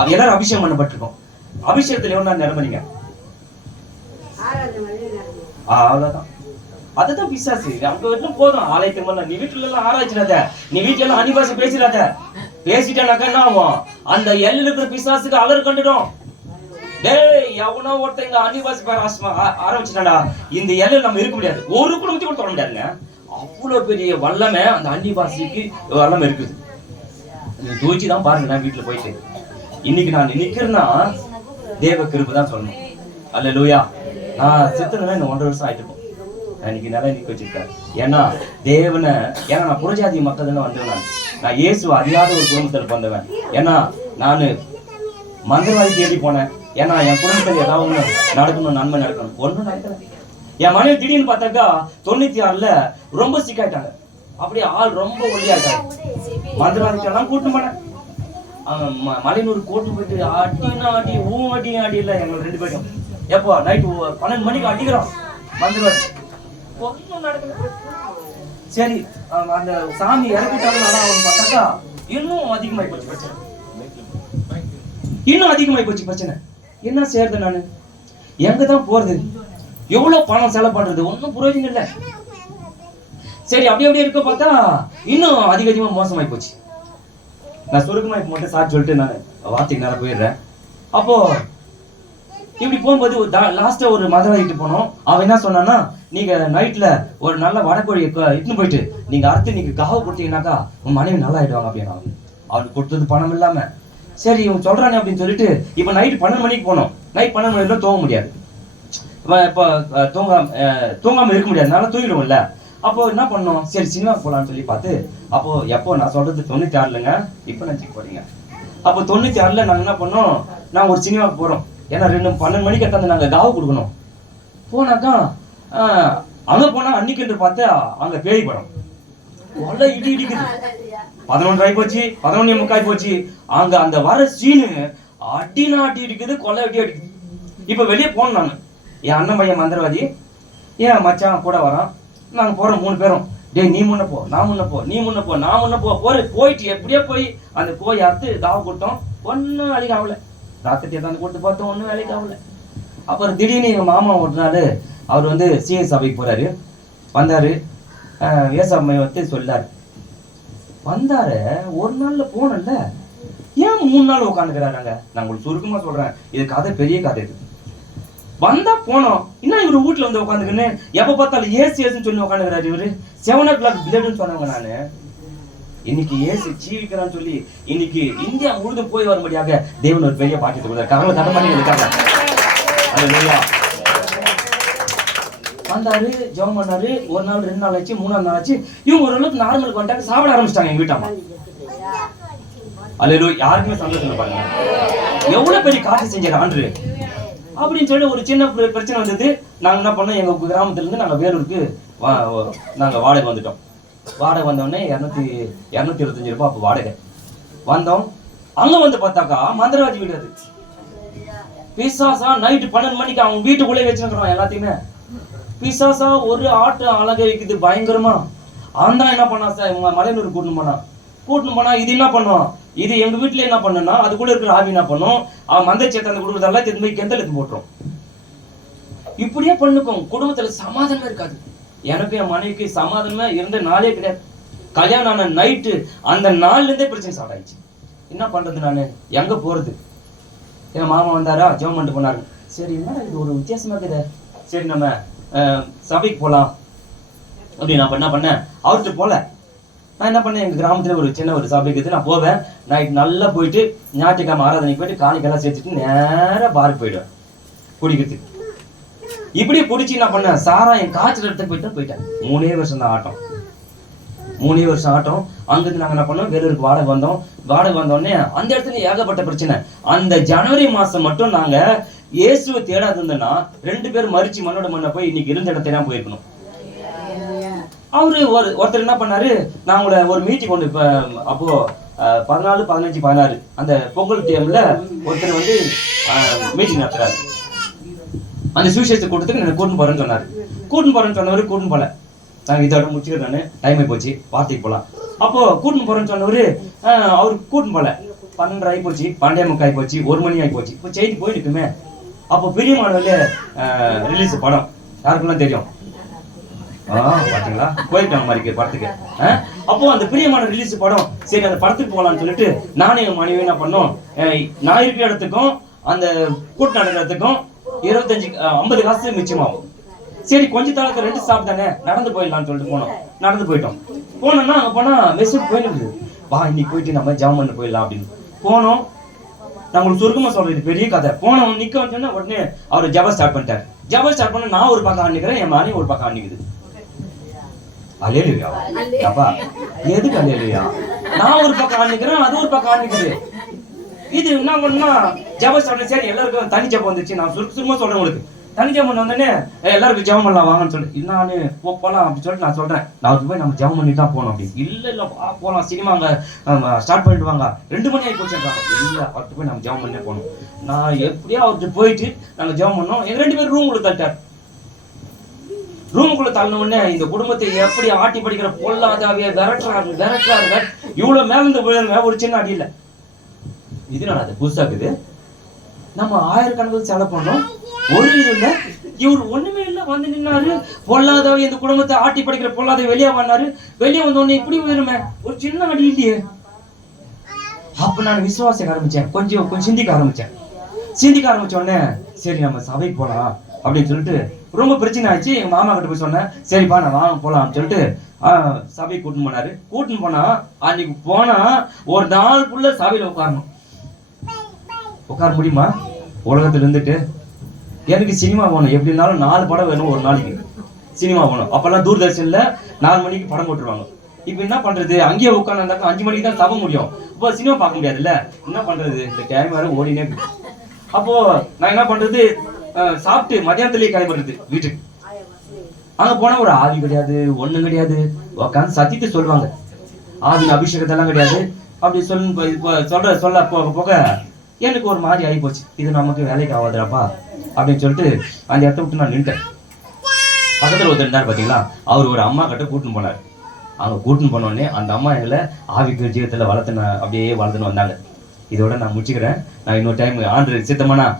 அது எல்லாரும் அபிஷேகம் பண்ணப்பட்டிருக்கோம். அபிஷேகத்துல எவ்வளவு நிரம்புறீங்க? அவ்வளவுதான். அதுதான் பிசாசு. அங்க வரணும் போதும். ஆலயத்துக்கு மேல நீ வீட்டுல எல்லாம் ஆராய்ச்சிடாத, நீ வீட்டுல எல்லாம் அனிவாசி பேசிடாத. பேசிட்டானாக்கா என்ன ஆகும்? அந்த எல்ல இருக்கிற பிசாசுக்கு அலறு கண்டுடும். டேய், எவனோ ஒருத்தன் இங்க அனிவாசி பேர ஆரம்பிச்சுட்டாடா, இந்த எல்லையில நம்ம இருக்க முடியாது. ஒரு குடும்பத்தை கூட தொட முடியாதுங்க. அவ்வளவு பெரிய வல்லமை அந்த அன்னிவாசிக்கு வல்லமை இருக்குது. தூச்சிதான் பாருங்க. நான் வீட்டுல போயிட்டு இன்னைக்கு நான் நிக்கிறேன்னா தேவ கிருபை தான் சொல்லணும். அல்லேலூயா. நான் செத்துனா இன்னும் 1.5 வருஷம் ஆயிட்டு இருக்கும். நான் இன்னைக்கு நல்லா நிக்க வச்சிருக்கேன். ஏன்னா தேவனை, ஏன்னா நான் புறஜாதி மக்கள் வந்தவன். நான் இயேசு அறியாத ஒரு குடும்பத்தில் வந்தவன். ஏன்னா நான் மந்திரவாதி தேடி போனேன். ஏன்னா என் குடும்பத்தில் ஏதாவது ஒண்ணு நடக்கணும், நன்மை நடக்கணும். ஒன்றும் நடக்கல. என் மனைவி திடீர்னு பார்த்தாக்கா 96ல ரொம்ப சிக்காயிட்டாங்க. அப்படியே ஆள் ரொம்ப ஒல்லியாயிட்டாங்க. மந்திரவாதிக்கெல்லாம் கூட்டு போனேன். மலையனூர் கோட்டு போயிட்டு அடி இல்லை எங்களை 2 பேரும். எப்போ நைட்டு 12 மணிக்கு அடிக்கிறோம் மந்திரவாதி. ஒன்றும் நடக்கல. சரி, அந்த சாமி இறக்கிட்டாங்க. அவன் பார்த்தாக்கா இன்னும் அதிகமாகி போச்சு பிரச்சனை. இன்னும் அதிகமாகி போச்சு பிரச்சனை. என்ன செய்யறது? நானு எங்கதான் போறது? எவ்வளவு பணம் செலவு பண்றது? ஒன்னும் பிரயோஜனம் இல்லை. சரி, அப்படியே இருக்க பார்த்தா இன்னும் அதிகமா மோசமாயி போச்சு. நான் சுருக்கமா இப்ப மட்டும் சாட்சி சொல்லிட்டு நான் வார்த்தைக்கு நேரம் போயிடுறேன். அப்போ இப்படி போகும்போது லாஸ்டா ஒரு மதுரைக்கு போனோம். அவன் என்ன சொன்னான்னா, நீங்க நைட்ல ஒரு நல்ல வடக்கோழி இட்டுன்னு போயிட்டு நீங்க அறுத்து நீங்க காவு கொடுத்தீங்கன்னாக்கா உன் மனைவி நல்லா ஆயிடுவாங்க அப்படின்னு. அவனுக்கு கொடுத்தது பணம் இல்லாம சரி இவன் சொல்றானே அப்படின்னு சொல்லிட்டு இப்ப நைட் 12 மணிக்கு போனோம். நைட் 12 மணிக்கு தூங்க முடியாது. இப்போ தூங்காம இருக்க முடியாது, நல்லா தூங்கிடுவோம்ல. அப்போ என்ன பண்ணோம்? சரி சினிமாவுக்கு போகலான்னு சொல்லி பார்த்து, அப்போ எப்போ நான் சொல்றது 96லங்க, இப்போ நினச்சிக்க போறீங்க. அப்போ 96ல நாங்கள் என்ன பண்ணோம்? நாங்கள் ஒரு சினிமாவுக்கு போகிறோம். ஏன்னா 12 மணிக்கு எடுத்தாந்து நாங்கள் காவு கொடுக்கணும். போனாக்கா அங்கே போனால் அன்னைக்கு பார்த்தா அங்கே பேய் படம் கொலை இடிக்குது. 11 ஆகி போச்சு, 11:45 போச்சு. அங்கே அந்த வர சீனு அடி இருக்குது, கொலை அடிக்குது. இப்போ வெளியே போனோம். நான் என் அண்ணன் பையன் மந்திரவாதி, ஏன் மச்சான் கூட வரான். நாங்கள் போகிறோம் 3 பேரும். டேய் நீ முன்ன போ, நான் முன்ன போ, நீ முன்ன போ, நான் முன்ன போயிட்டு எப்படியோ போய் அந்த கோயை அறுத்து தாவ கொடுத்தோம். ஒன்றும் வேலைக்கு ஆகல. ராத்திரி ஏதாவது கொடுத்து பார்த்தோம், ஒன்றும் வேலைக்கு ஆகல. அப்புறம் திடீர்னு எங்கள் மாமா ஒரு நாள் அவர் வந்து சிஎஸ் சபைக்கு போகிறாரு. வந்தார், ஏசாமை வந்து சொல்லார். வந்தாரு, ஒரு நாளில் போனல, ஏன் 3 நாள் உட்காந்துக்கிறாங்க? நான் உங்களுக்கு சுருக்கமாக சொல்கிறேன், இது கதை பெரிய கதை. இது வந்தா போனோம். இன்னும் இவரு வீட்டுல வந்து உட்காந்துக்குன்னு எப்ப பார்த்தாலும் ஏசுன்னு சொல்லி உட்காந்துக்கிறாரு. இவரு 7 o'clock பிளட்னு சொன்னவங்க. நானு இன்னைக்கு ஏசு ஜீவிக்கிறான்னு சொல்லி இன்னைக்கு இந்தியா முழுதும் போய் வரும்படியாக தேவன் ஒரு பெரிய பாக்கியத்தை கொடுத்தாரு. கரங்களை தட பண்ணி இருக்காங்க. வந்தாரு, ஜெபம் பண்ணாரு. 1 நாள் 2 நாள் ஆச்சு, 3ஆம் நாள் ஆச்சு. இவங்க ஓரளவுக்கு நார்மலுக்கு வந்துட்டாங்க, சாப்பிட ஆரம்பிச்சிட்டாங்க எங்க வீட்டாமா. அல்லேலூயா. யாருக்குமே சந்தோஷம் பாருங்க, எவ்வளவு பெரிய காட்சி செஞ்சாரு ஆண்டு அப்படின்னு சொல்லி ஒரு சின்ன பிரச்சனை வந்தது. நாங்கள் என்ன பண்ணோம், எங்கள் கிராமத்துலேருந்து நாங்கள் வேலூருக்கு நாங்கள் வாடகை வந்துட்டோம். வாடகை வந்தோடனே 225 ரூபாய் அப்போ வாடகை. வந்தோம், அங்கே வந்து பார்த்தாக்கா மந்திரவாதி வீடு. அது பிசாசா நைட்டு 12 மணிக்கு அவங்க வீட்டுக்குள்ளே வச்சுருக்கிறோம் எல்லாத்தையுமே. பிசாசா ஒரு ஆட்டு அழகை வைக்குது பயங்கரமா. அந்த என்ன பண்ணா சார், இவங்க மலையனூர் கூட்டணும் போனா. கூட்டின்னு போனா இது என்ன பண்ணும், இது எங்க வீட்டுல என்ன பண்ணுன்னா அதுக்குள்ள இருக்கிற ஆவி என்ன பண்ணும், அவன் மந்தைச்சத்தை அந்த கொடுக்குறதெல்லாம் திரும்பி கெந்தல் எடுத்து போட்டுரும். இப்படியே பண்ணுக்கும். குடும்பத்துல சமாதானமே இருக்காது. எனக்கு என் மனைவிக்கு சமாதானமே இருந்த நாளே கிடையாது. கல்யாணம் ஆன நைட்டு அந்த நாள்ல இருந்தே பிரச்சனை ஸ்டார்ட் ஆயிடுச்சு. என்ன பண்றது, நானு எங்க போறது? என் மாமா வந்தாரா, ஜெபம் பண்ணிட்டு போனாரு. சரி என்ன இது ஒரு வித்தியாசமா இருக்குது, சரி நம்ம சபைக்கு போலாம் அப்படின்னு நான் என்ன பண்ணேன், அவர்கிட்ட போல. நான் என்ன பண்ணேன், எங்க கிராமத்துல ஒரு சின்ன ஒரு சபைக்கு நான் போவேன். நைட் நல்லா போயிட்டு ஞாயிற்றுக்கிழமை ஆராதனைக்கு போயிட்டு காணிக்கெல்லாம் சேர்த்துட்டு நேரா பாருக்கு போயிடுவேன் குடிக்கிறதுக்கு. இப்படியே குடிச்சு என்ன பண்ணேன், சாரா என் காய்ச்சல் எடுத்து போயிட்டேன். 3 வருஷம் தான் ஆட்டம், 3 வருஷம் ஆட்டம். அங்கிருந்து நாங்க என்ன பண்ணோம், வேலூருக்கு வாடகை வந்தோம். வாடகை வந்தோடனே அந்த இடத்துல ஏகப்பட்ட பிரச்சனை. அந்த ஜனவரி மாசம் மட்டும் நாங்க இயேசுவை தேடாது இருந்தோம்னா 2 பேரும் மறிச்சு மண்ணோட மண்ண போய் இன்னைக்கு இருந்த இடத்துல போயிருக்கணும். அவரு ஒருத்தர் என்ன பண்ணாரு, நான் உங்களை ஒரு மீட்டிங் கொண்டு அப்போ 14, 15, 16 அந்த பொங்கல் டைம்ல ஒருத்தர் வந்து மீட்டிங் நடத்துறாரு. அந்த சுவிசேஷத்தை கூட்டத்துக்கு எனக்கு கூட்டின்னு போறேன்னு சொன்னாரு. கூட்டின்னு போறேன்னு சொன்னவரு கூட்டின்னு போல. நாங்கள் இதோட முடிச்சுக்கிறேன், நான் டைம் ஆகி போச்சு, வார்த்தைக்கு போகலாம். அப்போ கூட்டின்னு போறேன்னு சொன்னவரு அவரு கூட்டின்னு போல. 12 ஆகி போச்சு, 12:30 ஆகி போச்சு, 1 மணி ஆகி போச்சு. இப்போ செய்தி போயிருக்குமே. அப்போ பிரியமானவர்ல ரிலீஸ் படம் யாருக்குலாம் தெரியும், பாத்தீங்களா, போயிருக்காங்க மாதிரி படத்துக்கு. அப்போ அந்த பிரியமான ரிலீஸ் படம், சரி அந்த படத்துக்கு போகலான்னு சொல்லிட்டு நானும் என் மனைவி என்ன பண்ணோம், நான் இருக்கிற இடத்துக்கும் அந்த கூட்டம் நடக்கிற இடத்துக்கும் 50 காசு மிச்சமாகும். சரி கொஞ்ச தாளத்துல 2 ஸ்டாப் தானே, நடந்து போயிடலாம்னு சொல்லிட்டு போனோம். நடந்து போயிட்டோம். போனோம்னா அங்க போனா மெசேஜ் போயிடுது, வா இன்னைக்கு போயிட்டு நம்ம ஜாம் பண்ண போயிடலாம் அப்படின்னு போனோம். நான் உங்களுக்கு சுருக்கமா சொல்றது பெரிய கதை. போனோம், நிக்க வச்சோன்னா உடனே அவர் ஜப ஸ்டார்ட் பண்ணிட்டாரு. ஜப ஸ்டார்ட் பண்ண நான் ஒரு பக்கம் ஆண்டிக்கிறேன், என் மனைவி ஒரு பக்கம் ஆண்டிக்குது. அல்லேலூயா. அப்பா எதுக்கு அல்லேலூயா? நான் ஒரு பக்கம் ஆண்டிக்கிறேன், அது ஒரு பக்கம் ஆண்டிக்குது. இது என்ன பண்ணா ஜப ஸ்டார்ட். சரி எல்லாருக்கும் தனி ஜபம் வந்துச்சு. நான் சுருக்கமா சொல்றேன் உங்களுக்கு. தனி ஜபம் பண்ண உடனே எல்லாருக்கும் ஜபம் பண்ணலாம் வாங்கன்னு சொல்லி இன்னான்னு போகலாம் அப்படின்னு சொல்லிட்டு நான் சொல்றேன். நான் போய் நம்ம ஜபம் பண்ணி தான் போகணும் அப்படின்னு. இல்ல போகலாம், சினிமா அங்க ஸ்டார்ட் பண்ணிட்டு வாங்க, 2 மணி ஆகி போச்சுன்றாங்க. இல்ல அவர்கிட்ட போய் நம்ம ஜபம் பண்ணே போகணும். நான் எப்படியா அவர்கிட்ட போயிட்டு நாங்க ஜபம் பண்ணோம். எங்க 2 பேரும் ரூமுக்குள்ள தள்ளிட்டார். ரூமுக்குள்ள தள்ளின உடனே இந்த குடும்பத்தை எப்படி ஆட்டி படிக்கிற பொல்லாதாவிய விரட்டுறாரு. இவ்வளவு மேலிருந்து விழுங்க ஒரு சின்ன அடி இல்லை. இது அது புதுசா இருக்குது. நம்ம 1000 கணக்கு செலவு பண்ணோம், ஒரு இது இல்ல. இவர் ஒண்ணுமே இல்ல, வந்து நின்னாரு. பொல்லாதவ இந்த குடும்பத்தை ஆட்டி படிக்கிற பொல்லாத வெளியே வந்தாரு. வெளியே வந்த உடனே இப்படி விழுமே, ஒரு சின்ன அடி இல்லையே. அப்ப நான் விசுவாசிக்க ஆரம்பிச்சேன், கொஞ்சம் சிந்திக்க ஆரம்பிச்சேன். சிந்திக்க ஆரம்பிச்ச உடனே சரி நம்ம சபைக்கு போலாம் அப்படின்னு சொல்லிட்டு ரொம்ப பிரச்சனை ஆயிடுச்சு. எங்க மாமா கிட்ட போய் சொன்னேன், சரிப்பா நான் வாங்க போலாம் சொல்லிட்டு சபைக்கு கூட்டின்னு போனாரு. கூட்டின்னு போனா அன்னைக்கு போனா ஒரு நாள் ஃபுல்லா சபையில உட்காரணும். உட்கார முடியுமா? உலகத்துல இருந்துட்டு எனக்கு சினிமா போகணும், எப்படி இருந்தாலும் 4 படம் வேணும் ஒரு நாளைக்கு. சினிமா போகணும். அப்பெல்லாம் தூர்தர்ஷன்ல 4 மணிக்கு படம் போட்டுருவாங்க. இப்ப என்ன பண்றது, அங்கேயே உட்காந்துருந்தாக்க 5 மணிக்கு தான் சபை முடியும். இப்போ சினிமா பார்க்க முடியாதுல்ல, என்ன பண்றது, இந்த டைம் வேற ஓடினே. அப்போ நான் என்ன பண்றது, சாப்பிட்டு மதியானத்திலேயே கிளம்பிடுறது வீட்டுக்கு. அங்க போனா ஒரு ஆவி கிடையாது, ஒண்ணும் கிடையாது. உட்காந்து சத்தியத்தை சொல்லுவாங்க, ஆவின் அபிஷேகத்தெல்லாம் கிடையாது. அப்படி சொல்ல போக எனக்கு ஒரு மாதிரி ஆகி போச்சு. இது நமக்கு வேலைக்கு ஆகாதுப்பா அப்படின்னு சொல்லிட்டு அந்த இடத்த விட்டு நான் நின்ட்டேன். பக்கத்துல ஒருத்தர் இருந்தார் பாத்தீங்களா, அவர் ஒரு அம்மா கிட்ட கூட்டின்னு போனார். அவங்க கூட்டின்னு போனோடனே அந்த அம்மா எங்களை ஆவிக்கு ஜீவத்துல அப்படியே வளர்த்துன்னு வந்தாங்க. இதோட நான் முடிச்சுக்கிறேன். நான் இன்னொரு டைம் ஆண்டு சித்தமான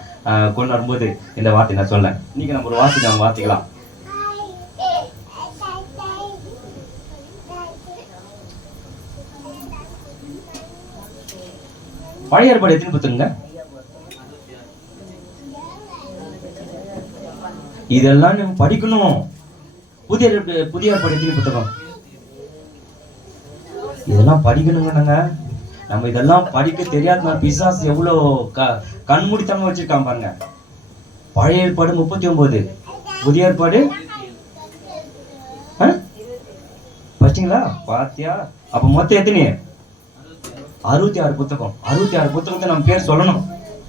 கொண்டு வரும்போது இந்த வார்த்தை நான் சொல்லேன். இன்னைக்கு நம்ம ஒரு வார்த்தை நம்ம வார்த்தைக்கலாம். பழைய ஏற்பாடு எத்தனை புத்தகங்க? இதெல்லாம் நம்ம படிக்கணும். புதிய ஏற்பாடு எத்தனை புத்தகம்? இதெல்லாம் படிக்கணுங்க. நம்ம இதெல்லாம் படிக்க தெரியாத பிசாசு எவ்வளவு கண்மூடித்தனமா வச்சிருக்கான் பாருங்க. பழைய ஏற்பாடு 39, புதிய ஏற்பாடு படிச்சீங்களா? பாத்தியா? அப்ப மொத்தம் எத்தனை? 66 புத்தகம். 66 புத்தகத்தை நம்ம பேர் சொல்லணும்.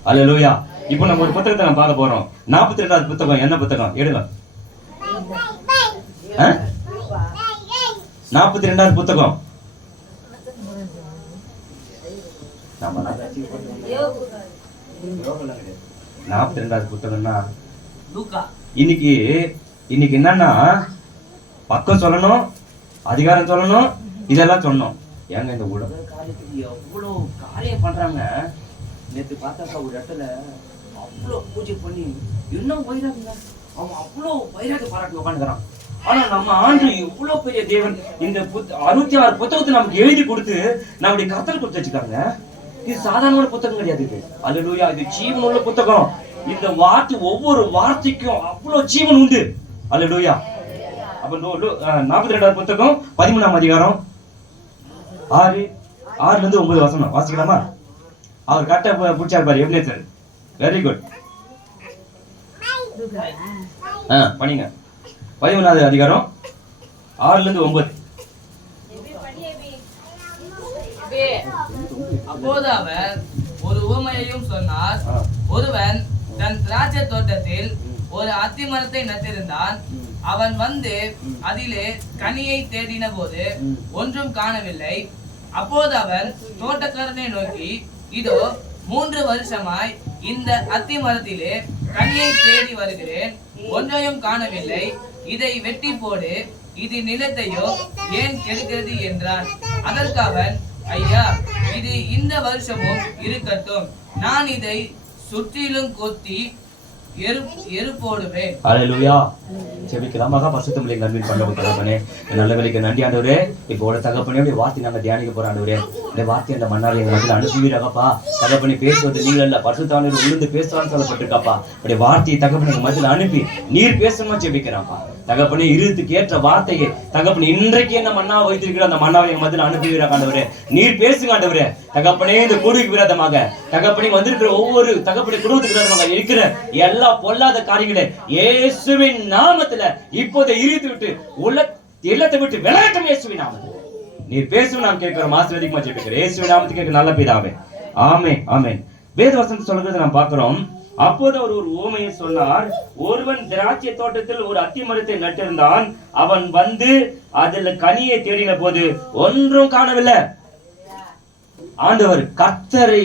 அல்லேலூயா. இப்போ நம்ம ஒரு புத்தகத்தை நம்ம பார்க்க போறோம். 42வது புத்தகம். என்ன புத்தகம்? எடுங்க. 42வது புத்தகம். நம்ம 42வது புத்தகம்னா இன்னைக்கு என்னன்னா பக்கம் சொல்லணும், அதிகாரம் சொல்லணும், இதெல்லாம் சொல்லணும். ஏங்க இந்த உலக காரியத்துக்கு எவ்வளோ காரியம் பண்றாங்க. நேற்று பார்த்தாக்கா ஒரு இடத்துல அவ்வளோ பூஜை பண்ணி இன்னும் வைராகுங்க, அவன் அவ்வளோ வைராக பாராட்டி உட்காந்துக்கிறான். ஆனா நம்ம ஆண்டு இவ்வளவு பெரிய தேவன் இந்த 66 புத்தகத்தை நமக்கு எழுதி கொடுத்து நம்முடைய கர்த்தர் கொடுத்து வச்சுக்காங்க. இது சாதாரண புத்தகம் கிடையாது. இது அல்லேலூயா, இது ஜீவன் உள்ள புத்தகம். இந்த வார்த்தை ஒவ்வொரு வார்த்தைக்கும் அவ்வளவு ஜீவன் உண்டு. அல்லேலூயா. அப்ப 42வது புத்தகம் 13ஆம் அதிகாரம் 6 இருந்து 9 வசனம் வாசிக்கலாமா? அவர் கரெக்டா பிடிச்சாரு பாரு எப்னேசர். Very good. பண்ணிங்க. 13வது அதிகாரம் 6 இருந்து 9. அப்போது அவர் ஒரு உவமையையும் சொன்னார். ஒருவன் தன் திராட்சை தோட்டத்தில் ஒரு அத்தி மரத்தை நட்டிருந்தான். அவன் வந்து அதிலே கனியை தேடின போது ஒன்றும் காணவில்லை. அப்போது அவன் தோட்டக்காரனை நோக்கி, இதோ 3 வருஷமாய் இந்த அத்தி மரத்திலே கனியை தேடி வருகிறேன், ஒன்றையும் காணவில்லை. இதை வெட்டி போடு, இது நிலத்தையோ ஏன் கெடுக்கிறது என்றான். அதற்கு அவன், ஐயா, இது இந்த வருஷமும் இருக்கட்டும், நான் இதை சுற்றிலும் கொத்தி எரு போடுவேன். அல்லேலூயா. ஜெபிக்கலாம். மகா பரிசுத்தமுள்ள நன்மை பரலோக தகப்பனே, நல்ல வேளைக்கு நன்றி ஆண்டவரே. இப்போட தகப்பனே உடைய வார்த்தை நாங்க தியானிக்க போறோம் ஆண்டவரே. இந்த வார்த்தை அந்த மன்னாரை எங்க மத்தியில் அனுப்புவீராகப்பா. தகப்பனே பேசுவது நீங்கள் அல்ல, பரிசுத்தவான்கள் விழுந்து பேசலாம்னு சொல்லப்பட்டிருக்காப்பா. உடைய வார்த்தையை தகப்பனே எங்க மத்தியில் அனுப்பி நீர் பேசணுமா ஜெபிக்கிறாப்பா. தகப்பனே இருத்துக்கு ஏற்ற வார்த்தையை தகப்பனே இன்றைக்கு என்ன மன்னாவை வைத்திருக்கிற அந்த மன்னாவை எங்க மத்தியில் அனுப்புவீராக ஆண்டவரே. நீர் பேசுங்க ஆண்டவரே. தகப்பனே இந்த கூடுக்கு விரோதமாக தகப்பனே வந்திருக்கிற ஒவ்வொரு தகப்பனே குடும்பத்துக்கு விரோதமாக இருக்கிற எல்லா பொல்லாத காரியங்களை இயேசுவின் நாமத்துல இப்போதை இறுதி விட்டு இல்லத்தை விட்டு விலகட்டும். இயேசுவின் நாமத்தில் நீர் பேசும் நாம் கேட்கிறோம். ஆசீர்வதிக்குமா ஜெபிக்கிறேன். இயேசுவின் நாமத்துக்கு கேட்க நல்ல பிதாவே. ஆமென் ஆமென். வேத வசனத்தை சொல்றது நாம் பார்க்கிறோம். அப்போது அவர் ஒரு உவமையை சொன்னார். ஒருவன் திராட்சை தோட்டத்தில் ஒரு அத்தி மரத்தை நட்டிருந்தான். அவன் வந்து அதில் கனியை தேடின போது ஒன்றும் காணவில்லை. ஆண்டவர் கர்த்தரை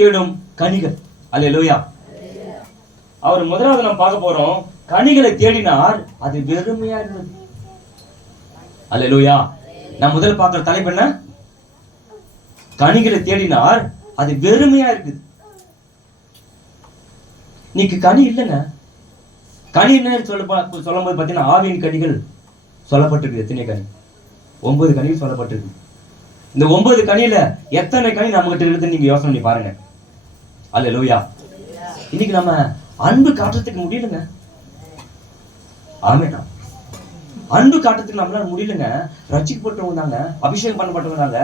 தேடும் கனிகள். அல்லேலூயா. அவர் முதலாவது நாம் பார்க்க போறோம். கனிகளை தேடினார், அது வெறுமையா இருந்தது. அல்லேலூயா. நான் முதல்ல பார்க்கிற தலைப்பு என்ன? கனிகளை தேடினார், அது வெறுமையா இருக்குது. நீக்கு கனி இல்லைங்க. கனி என்ன சொல்லும் போது பாத்தீங்கன்னா ஆவியின் கனிகள் சொல்லப்பட்டிருக்கு. எத்தனை கனி? 9 கனிகள் சொல்லப்பட்டிருக்கு. இந்த 9 கனியில எத்தனை கனி நம்ம கிட்ட இருக்குதுன்னு நீங்க யோசனை பண்ணி பாருங்க. அல்லேலூயா. இன்னைக்கு நம்ம அன்பு காட்டுறதுக்கு முடியலங்க. ஆமென். அன்பு காட்டுறதுக்கு நம்மளால முடியலங்க. ரட்சிக்கப்பட்டவங்க தாங்க, அபிஷேகம் பண்ணப்பட்டவங்க தாங்க.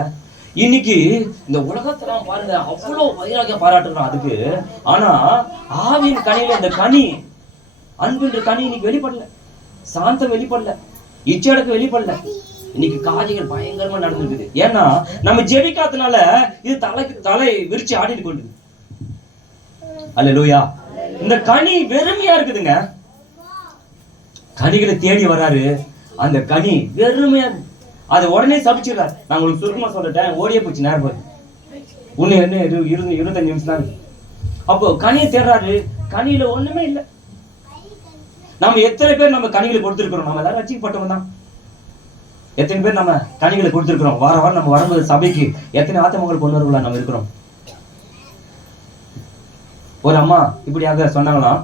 இன்னைக்கு இந்த உலகத்துல பாருங்க அவ்வளவு வைராகியம் பாராட்டுறோம் அதுக்கு. ஆனா ஆவியின் கனியில இந்த கனி, அன்புன்ற கனி இன்னைக்கு வெளிப்படல. சாந்தம் வெளிப்படல, இச்சடக்கு வெளிப்படல. இன்னைக்கு காரியங்கள் பயங்கரமா நடந்துருக்குது. ஏன்னா நம்ம ஜெபிக்காதனால இது தலை விரிச்சு ஆடிட்டு கொண்டு. அல்லேலூயா. இந்த கனி வெறுமையா இருக்குதுங்க. கனிகளை தேடி வராரு, அந்த கனி வெறுமையா அதை உடனே சபிச்சிடறாரு. நான் உங்களுக்கு சுருக்கமா சொல்லிட்டேன், ஓடியே போச்சு நேரம் போய். இன்னும் என்ன 25 நிமிஷம் தான். அப்போ கனியை தேடுறாரு, கனியில ஒண்ணுமே இல்லை. நம்ம எத்தனை பேர் நம்ம கனிகளை கொடுத்துருக்கிறோம்? நம்ம எல்லாரும் ரட்சிக்கப்பட்டவங்க தான். எத்தனை பேர் நம்ம கனிகளை கொடுத்துருக்கிறோம்? வாரம் நம்ம வரும்போது சபைக்கு எத்தனை ஆத்மங்கள் கொண்டு வரவங்களா நம்ம இருக்கிறோம்? ஒரு அம்மா இப்படியாக சொன்னாங்களாம்.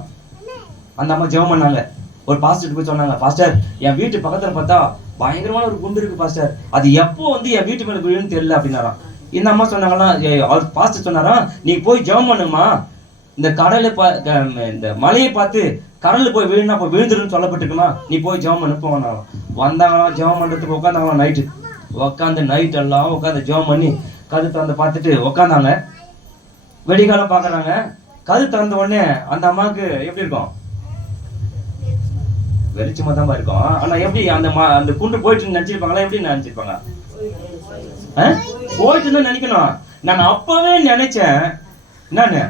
அந்த அம்மா ஜெபம் பண்ணாங்க. ஒரு பாஸ்டர் போய் சொன்னாங்க, பாஸ்டர் என் வீட்டு பக்கத்துல பார்த்தா பயங்கரமான ஒரு குண்டு இருக்கு பாஸ்டர், அது எப்போ வந்து என் வீட்டு மேல விழுன்னு தெரியல அப்படின்னாராம். இந்த அம்மா சொன்னாங்களாம், அவர் பாஸ்டர் சொன்னாராம், நீ போய் ஜெபம் பண்ணுமா, இந்த கடலை இந்த மலையை பார்த்து கடல்ல போய் விழுந்தா போய் விழுந்துருன்னு சொல்லப்பட்டிருக்குமா, நீ போய் ஜெபம் பண்ணு போனாலும். வந்தாங்களாம், ஜெபம் பண்றதுக்கு உட்காந்தாங்களாம். நைட் எல்லாம் உட்காந்து ஜெபம் பண்ணி கது திறந்து பார்த்துட்டு உட்காந்தாங்க. வெடிகாலம் பாக்குறாங்க. கது திறந்த உடனே அந்த அம்மாவுக்கு எப்படி இருக்கும்? வெளிச்சமா தான் இருக்கும். ஆனா எப்படி அந்த குண்டு போயிட்டு நினைச்சிருப்பாங்களா? எப்படி நினைச்சிருப்பாங்க? போயிட்டு தான் நினைக்கணும். நான் அப்பவே நினைச்சேன், என்னன்னு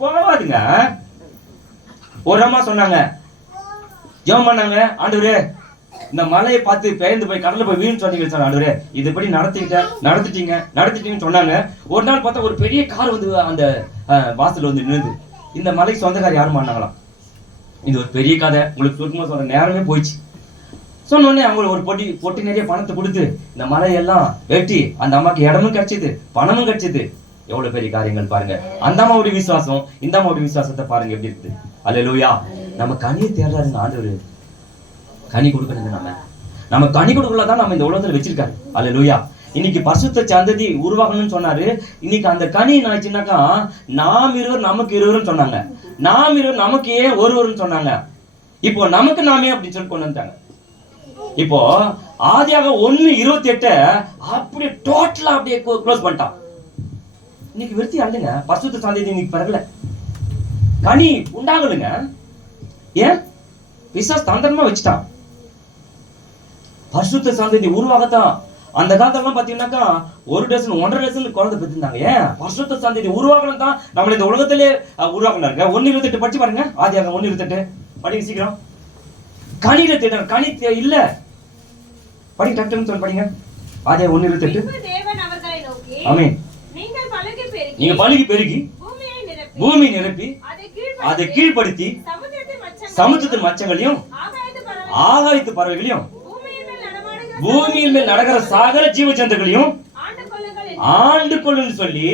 போவாதுங்க. ஒரு அம்மா சொன்னாங்க, ஜெபம் பண்ணாங்க, ஆண்டவரே இந்த மலையை பார்த்து பெயர்ந்து போய் கடல்ல போய் வீண் சொன்னீங்க, ஆண்டவரே இதுபடி நடத்திட்டீங்கன்னு சொன்னாங்க. ஒரு நாள் பார்த்தா ஒரு பெரிய கார் வந்து அந்த வாசல் வந்து நின்றுது. இந்த மலைக்கு சொந்தக்கார யாரும் பண்ணாங்களாம். இது ஒரு பெரிய கதை, உங்களுக்கு சுருக்கமா சொல்ற நேரமே போயிடுச்சு. சொன்னோடனே அவங்க ஒரு பொட்டி நிறைய பணத்தை கொடுத்து இந்த மலையெல்லாம் வெட்டி அந்த அம்மாக்கு இடமும் கிடைச்சது, பணமும் கிடைச்சது. எவ்வளவு பெரிய காரியங்கள் பாருங்க. அந்த அம்மாவுடைய விசுவாசம் இந்த அம்மாவுடைய விசுவாசத்தை பாருங்க எப்படி இருக்குது. அல்லேலூயா. நம்ம கனியை தேடுறாருங்க ஆண்டவர். கனி கொடுக்கணுங்க. நம்ம கனி கொடுக்கலதான் நம்ம இந்த உலகத்துல வச்சிருக்காரு. அல்லேலூயா. இன்னைக்கு பரிசுத்த சந்ததி உருவாகணும்னு சொன்னாரு. இன்னைக்கு அந்த கனி என்னாச்சுன்னாக்கா, நாம் இருவர் நமக்கு இருவரும் சொன்னாங்க. நாம் இருவர் நமக்கு ஏன் ஒருவர்னு சொன்னாங்க. இப்போ நமக்கு நாமே அப்படின்னு சொல்லி கொண்டு வந்துட்டாங்க. இப்போ ஆதியாக 1:28 அப்படியே டோட்டலா அப்படியே க்ளோஸ் பண்ணிட்டான். இன்னைக்கு விருத்தி அல்லங்க. பரிசுத்த சந்ததி இன்னைக்கு பிறகுல கனி உண்டாகலுங்க. ஏன்? பிசாசு தந்திரமா வச்சுட்டான். பரிசுத்த சந்ததி உருவாகத்தான். அந்த காலத்துல பாத்தீங்கன்னாக்கா 1 டசன் 1.5 டசன் குழந்தை பெற்றிருந்தாங்க. ஏன்? பரிசுத்த சந்ததி உருவாகணும் தான் நம்மள இந்த உலகத்திலே உருவாக்குனாங்க. 1:28 படிச்சு பாருங்க. ஆதியாக 1:28 படிங்க சீக்கிரம். கனியில தேடுற கனி இல்ல. படிங்க டக்குன்னு சொல்லி படிங்க. ஆதியாக 1:28. தேவன் அவர்களை நோக்கி, ஆமென். நீங்க பலுகி பெருகி பூமி நிரப்பி அதை கீழ்ப்படுத்தி சமுத்திரத்தின் மச்சங்களையும் ஆகாயத்து பறவைகளையும் பூமியில் மேல் நடக்கிற சகல ஜீவ ஜந்துக்களையும் ஆண்டு கொள்ளுன்னு சொல்லி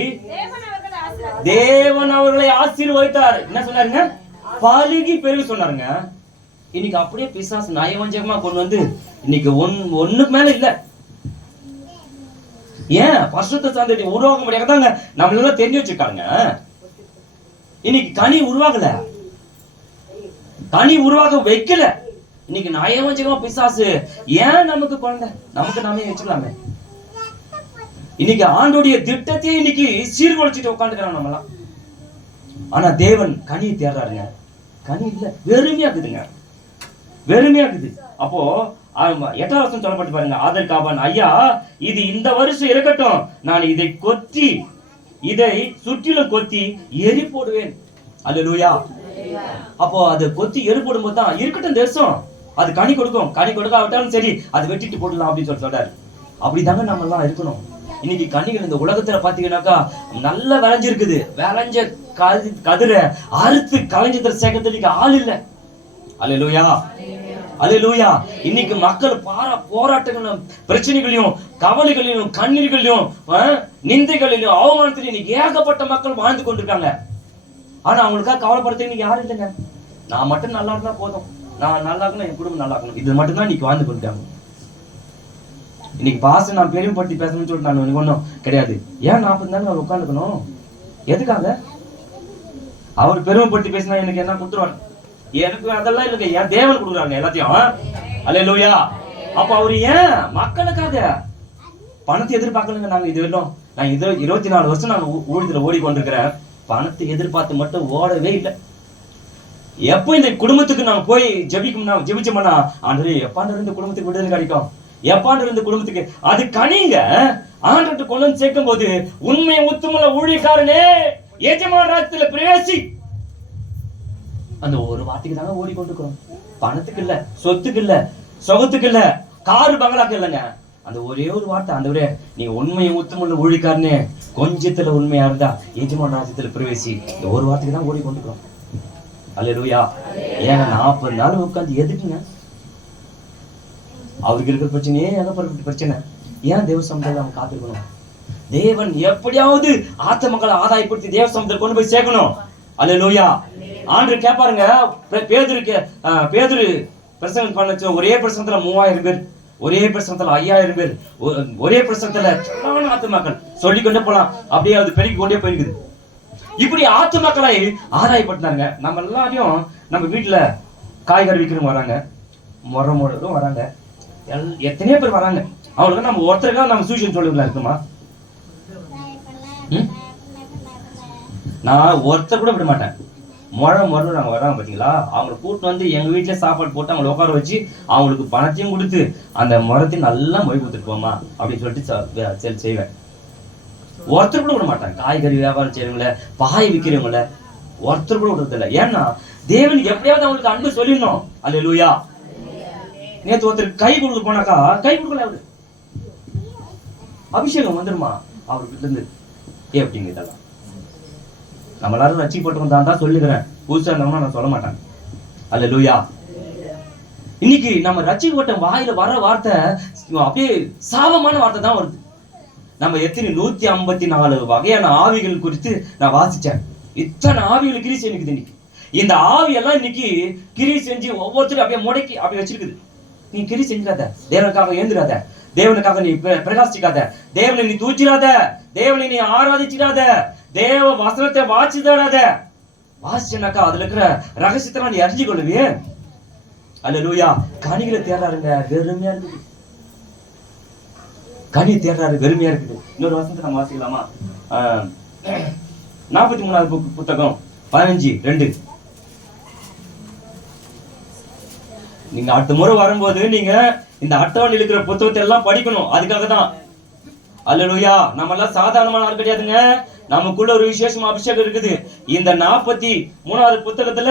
தேவன் அவர்களை ஆசீர்வதித்தார். என்ன சொன்னாருங்க? பலுகி பெருகி சொன்னாருங்க. இன்னைக்கு அப்படியே பிசாசு நயவஞ்சகமா கொண்டு வந்து இன்னைக்கு ஒண்ணுக்கு மேல இல்ல. ஏன்? பரிசுத்த சந்ததி உருவாக முடியாதாங்க நம்மளெல்லாம் தெரிஞ்சு வச்சிருக்காங்க. இன்னைக்கு கனி உருவாகல, கனி உருவாக வைக்கல. இன்னைக்கு நயவஞ்சகமா பிசாசு ஏன் நமக்கு குழந்தை நமக்கு நாமே வச்சுக்கலாமே. இன்னைக்கு ஆண்டோடைய திட்டத்தையே இன்னைக்கு சீர்குலைச்சிட்டு உட்காந்துக்கிறாங்க நம்மலாம். ஆனா தேவன் கனி தேடுறாருங்க. கனி இல்ல, வெறுமையா இருக்குதுங்க, வெறுமையா இருக்குது. அப்போ 8ஆம் வருஷம் சொல்லப்பட்டு பாருங்க. ஆதர்காபான், ஐயா இது இந்த வருஷம் இருக்கட்டும், நான் இதை கொத்தி இதை சுற்றிலும் கொத்தி எரி போடுவேன். அல்லேலூயா. அப்போ அது கொத்தி எரி போடும்போது தான் இருக்கட்டும் தேசம், அது கனி கொடுக்கும். கனி கொடுக்காவிட்டாலும் சரி அதை வெட்டிட்டு போடலாம் அப்படின்னு சொல்றாரு. அப்படிதாங்க நம்ம எல்லாம் இருக்கணும். இன்னைக்கு கனிகள் இந்த உலகத்துல பாத்தீங்கன்னாக்கா நல்ல விளைஞ்சிருக்குது. விளைஞ்ச கதிரை அறுத்து கலைஞ்சத்துல சேர்க்கறதுக்கு ஆள் இல்லை. அல்லேலூயா, அல்லேலூயா. இன்னைக்கு மக்கள் போராட்டங்களும் பிரச்சனைகளையும் கவலைகளையும் கண்ணீர்களையும் நிந்தைகளிலும் அவமானத்திலையும் இன்னைக்கு ஏகப்பட்ட மக்கள் வாழ்ந்து கொண்டிருக்காங்க. ஆனா அவங்களுக்காக கவலைப்படுத்த இன்னைக்கு யாரும் இல்லைங்க. நான் மட்டும் நல்லா இருந்தா போதும், நான் நல்லா இருக்கணும், என் குடும்பம் நல்லா இருக்கணும், இது மட்டும் தான் இன்னைக்கு வாழ்ந்து கொண்டிருக்காங்க. இன்னைக்கு பாச நான் பெருமைப்பட்டி பேசணும்னு சொல்லிட்டு நான் ஒன்றும் கிடையாது. ஏன் 40 நாள் நான் உட்காந்துக்கணும்? எதுக்காக? அவர் பெருமைப்பட்டி பேசினா எனக்கு என்ன கொடுத்துருவாங்க? எனக்கு அதெல்லாம் இல்லைங்க. ஏன் தேவன் கொடுக்குறாங்க எல்லாத்தையும். அல்லேலூயா. அப்ப அவரு ஏன் மக்களுக்காக பணத்தை எதிர்பார்க்கலங்க. நாங்க இது வரணும், நான் 24 வருஷம் நான் ஊழியத்துல ஓடிக்கொண்டிருக்கிறேன். பணத்தை எதிர்பார்த்து மட்டும் ஓடவே இல்லை. எப்போ இந்த குடும்பத்துக்கு நாங்க போய் ஜெபிச்சோம்னா ஆண்டவரே எப்பாண்டு இருந்து குடும்பத்துக்கு விடுதலை கிடைக்கும், எப்பாண்டு இருந்து குடும்பத்துக்கு அது கனிங்க. ஆண்டவர்கிட்ட கொண்டு வந்து சேர்க்கும் போது உண்மை உத்தமுள்ள ஊழியக்காரனே எஜமான் ராஜ்யத்துல பிரவேசி, அந்த ஒரு வார்த்தைக்கு தாங்க ஓடிக்கொண்டிருக்கிறோம். பணத்துக்கு இல்ல, சொத்துக்கு இல்ல, சொகத்துக்கு இல்ல, காரு பங்களாக்கு இல்லைங்க. அந்த ஒரே ஒரு வார்த்தை, ஆண்டவரே நீ உண்மையை உத்தமுள்ள ஊழியக்காரனே கொஞ்சத்துல உண்மையா இருந்தா எஜமான் ராஜ்யத்துல பிரவேசி, இந்த ஒரு வார்த்தைக்கு தான் ஓடிக்கொண்டிருக்கிறோம். அல்லேலூயா. ஏன்னா 40 நாள் உட்காந்து எதுக்குங்க? அவருக்கு இருக்கிற பிரச்சனையே ஏகப்பட்ட பிரச்சனை. ஏன் தேவ சமுதாயத்தை அவன் காத்துக்கணும்? தேவன் எப்படியாவது ஆத்த மக்களை ஆதாயப்படுத்தி தேவ சமுதாயத்தை கொண்டு போய் சேர்க்கணும். அல்லேலூயா. ஆண்டவர் கேட்பாருங்க. பேதுரு பிரசங்கம் பண்ண ஒரே பிரசங்கத்துல 3000 பேர், ஒரே பிரசங்கத்துல 5000 பேர், ஒரே பிரசங்கத்துல ஆத்துமாக்கள் சொல்லிக்கொண்டே போலாம். அப்படியே அது பெருகி கொண்டே போயிருக்குது. இப்படி ஆத்துமாக்களை ஆதாயப்படுத்தினாங்க. நம்ம எல்லாரையும் நம்ம வீட்டுல காய்கறி விற்கிறவங்க வராங்க, முறம் வராங்க, எத்தனையோ பேர் வராங்க. அவங்களுக்கு நம்ம ஒருத்தருக்காக நம்ம சூஷன் சொல்லுங்களா இருக்குமா? நான் ஒருத்தர் கூட விட மாட்டேன். முறம் நாங்க வராங்க பாத்தீங்களா, அவங்களை கூப்பிட்டு வந்து எங்க வீட்டுல சாப்பாடு போட்டு அவங்களை உட்கார வச்சு அவங்களுக்கு பணத்தையும் கொடுத்து அந்த முறத்தையும் நல்லா மொழி கொடுத்துட்டு போமா அப்படின்னு சொல்லிட்டு செய்வேன். ஒருத்தர் கூட விட மாட்டாங்க. காய்கறி வியாபாரம் செய்யறவங்கள, பாய் விற்கிறவங்கள ஒருத்தர் கூட விடுறது இல்லை. ஏன்னா தேவன் எப்படியாவது அவங்களுக்கு அன்பு சொல்லிடணும். அல்லேலூயா. நேற்று ஒருத்தர் கை கொடுக்க போனாக்கா கை கொடுக்கல, அவரு அபிஷேகம் வந்துருமா அவர்கிட்ட இருந்து. எப்படிங்க இதெல்லாம் நம்ம எல்லாரும் ரட்சிக்கப்பட்டவங்க தான் சொல்லுகிறேன். புதுசா இருந்தவங்கன்னா நான் சொல்ல மாட்டேன். அல்லேலூயா. இன்னைக்கு நம்ம ரட்சிக்கப்பட்ட வாயில வர வார்த்தை அப்படியே சாபமான வார்த்தை தான் வருது. நம்ம எத்தனை 154 வகையான ஆவிகள் குறித்து நான் வாசிச்சேன். இத்தனை ஆவிகள் கிரி செஞ்சுக்குது இன்னைக்கு. இந்த ஆவியெல்லாம் இன்னைக்கு கிரி செஞ்சு ஒவ்வொருத்தரும் அப்படியே முடக்கி அப்படி வச்சிருக்குது. நீ கிரி செஞ்சிடாத, தேவனுக்காக ஏந்திராத, தேவனுக்காக நீ பிரகாசிக்காத, தேவனை நீ தூச்சிடாத, தேவனை நீ ஆராதிச்சிடாத, தேவ வசனத்தை வாசிடாத. வாசிச்சனாக்கா அதுல இருக்கிற ரகசியத்தை நீ அறிஞ்சு கொள்ளுவியே. அல்லேலூயா. கனிகளை தேடுறாருங்க, வெறுமையா இருக்குது. கனி தேடுறாரு, வெறுமையா இருக்குது. இன்னொரு வசனத்தை நம்ம வாசிக்கலாமா? 43வது புத்தகம் 15:2. நீங்க அடுத்த முறை வரும்போது நீங்க இந்த அட்டவணையில் இருக்கிற புத்தகத்தை எல்லாம் படிக்கணும். அதுக்காக தான். அல்லேலூயா. நம்ம எல்லாம் சாதாரணமான ஆள் கிடையாதுங்க. நமக்குள்ள ஒரு விசேஷமா அபிஷேகம் இருக்குது. இந்த 43வது புத்தகத்துல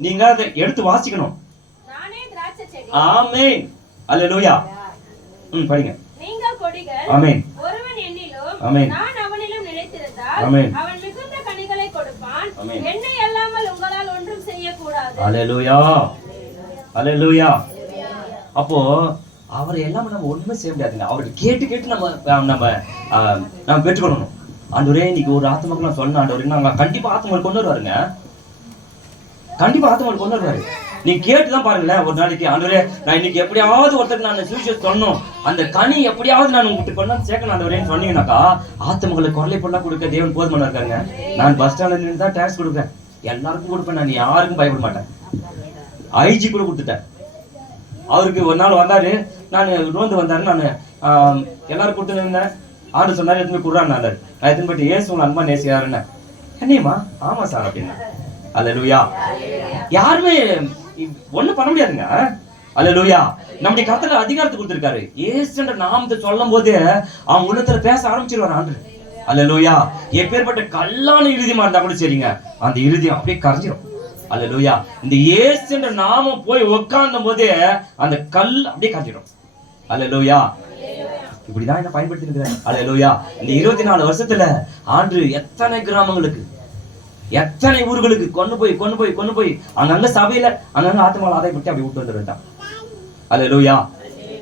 நீங்க அதை எடுத்து வாசிக்கணும். ஆமென். அல்லேலூயா. படிங்க. நீங்கள் கொடிகள், ஆமென். ஒருவன் என்னிலும் ஆமென். நான் அவனிலும் நிலைத்திருந்தால் ஆமென். அவன் மிகுந்த கனிகளை கொடுப்பான். ஆமென். என்னை அல்லாமல் உங்களால் ஒன்றும் செய்யக்கூடாது. அல்லேலூயா. அல்லேலூயா. அப்போ அவரை எல்லாம் நம்ம ஒண்ணுமே செய்ய முடியாதுங்க. அவரை கேட்டு கேட்டு நம்ம பெற்றுக்கொள்ளணும். ஆண்டவரே இன்னைக்கு ஒரு ஆத்மாக்கு நான் சொன்ன ஆண்டவரே, நாங்க கண்டிப்பா ஆத்மாவில் கொண்டு வருவாருங்க. கண்டிப்பா ஆத்மாவில் கொண்டு வருவாரு. நீங்க கேட்டுதான் பாருங்களேன். ஒரு நாளைக்கு ஆண்டவரே நான் இன்னைக்கு எப்படியாவது ஒருத்தருக்கு நான் சுவிசேஷம் சொல்லணும், அந்த கனி எப்படியாவது நான் உங்களுக்கு கொண்டு சேர்க்கணும் ஆண்டவரேன்னு சொன்னீங்கன்னாக்கா ஆத்மங்களை குரலை பொருளா கொடுக்க தேவன் போதுமான இருக்காங்க. நான் பஸ் ஸ்டாண்ட்ல நின்று தான் டேக்ஸ் கொடுப்பேன், எல்லாருக்கும் கொடுப்பேன். நான் யாருக்கும் பயப்பட மாட்டேன். ஐஜி கூட கொடுத்துட்டேன். அவருக்கு ஒரு நாள் வந்தாரு, நான் ரோந்து வந்தாரு, நான் எல்லாரும் கொடுத்து இருந்தேன். ஆண்டு சொன்னாரு எதுவுமே குடுறான்னு. நான் எத்தனை போயிட்டு ஏசு உங்களை அன்பா நேசியாருன்னு. என்னையுமா? ஆமா சார் அப்படின்னா. அல்லேலூயா. யாருமே ஒண்ணும் பண்ண முடியாதுங்க. அல்லேலூயா. நம்முடைய கர்த்தர் அதிகாரத்தை கொடுத்திருக்காரு. இயேசுன்ற நாமத்தை சொல்லும் போது அவன் உள்ளத்துல பேச ஆரம்பிச்சிருவாரு ஆண்டு. அல்லேலூயா. எப்பேற்பட்ட கல்லான இறுதியமா இருந்தா கூட சரிங்க, அந்த இறுதியம் அப்படியே கரைஞ்சிரும். அல்லேலூயா. இந்த இயேசுன்ற நாமம் போய் உட்கார்ந்தும் போது அந்த கல் அப்படியே கரைஞ்சிடும். அல்லேலூயா. இப்படிதான் என்ன பயன்படுத்தி இருக்கிறேன். அல்லேலூயா. இந்த 24 வருஷத்துல ஆண்டு எத்தனை கிராமங்களுக்கு, எத்தனை ஊர்களுக்கு கொண்டு போய் அங்கங்க சபையில அங்கங்க ஆத்மாவில் ஆதாயப்பட்டு அப்படி விட்டு வந்துருந்தான். அல்லேலூயா.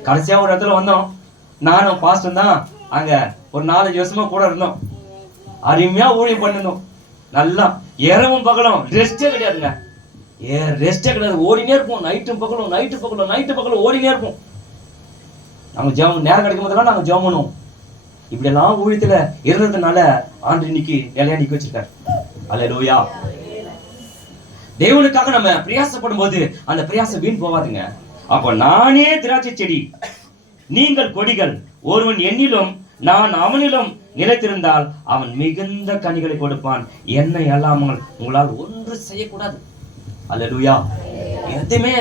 கடைசியா ஒரு இடத்துல வந்தோம், நானும் பாஸ்டர் தான் அங்க ஒரு 4-5 வருஷமா கூட இருந்தோம். அருமையா ஊழியம் பண்ணணும். நல்லா இரவும் பகலும் ரெஸ்டே கிடையாதுங்க. ரெஸ்டே கிடையாது. ஓடினே இருப்போம். நைட்டு பகலும் ஓடினே இருப்போம். நாங்க ஜெபம் நேரம் கிடைக்கும் போதெல்லாம் நாங்க ஜெபம் பண்ணுவோம். இப்படி எல்லாம் ஊழியத்துல இருந்ததுனால ஆண்டு இன்னைக்கு நிலையா நிக்க வச்சிருக்காரு. அல்லேலூயா. தேவனுக்காக நம்ம பிரயாசப்படும் போது அந்த பிரயாசம் வீண் போவாதுங்க. அப்ப நானே திராட்சை செடி, நீங்கள் கொடிகள், ஒருவன் என்னிலும் நான் அவனிலும் நிலைத்திருந்தால் அவன் மிகுந்த கனிகளை கொடுப்பான். என்னை அல்லாமல் உங்களால் ஒன்று செய்யக்கூடாது. அல்லேலூயா. எதுவுமே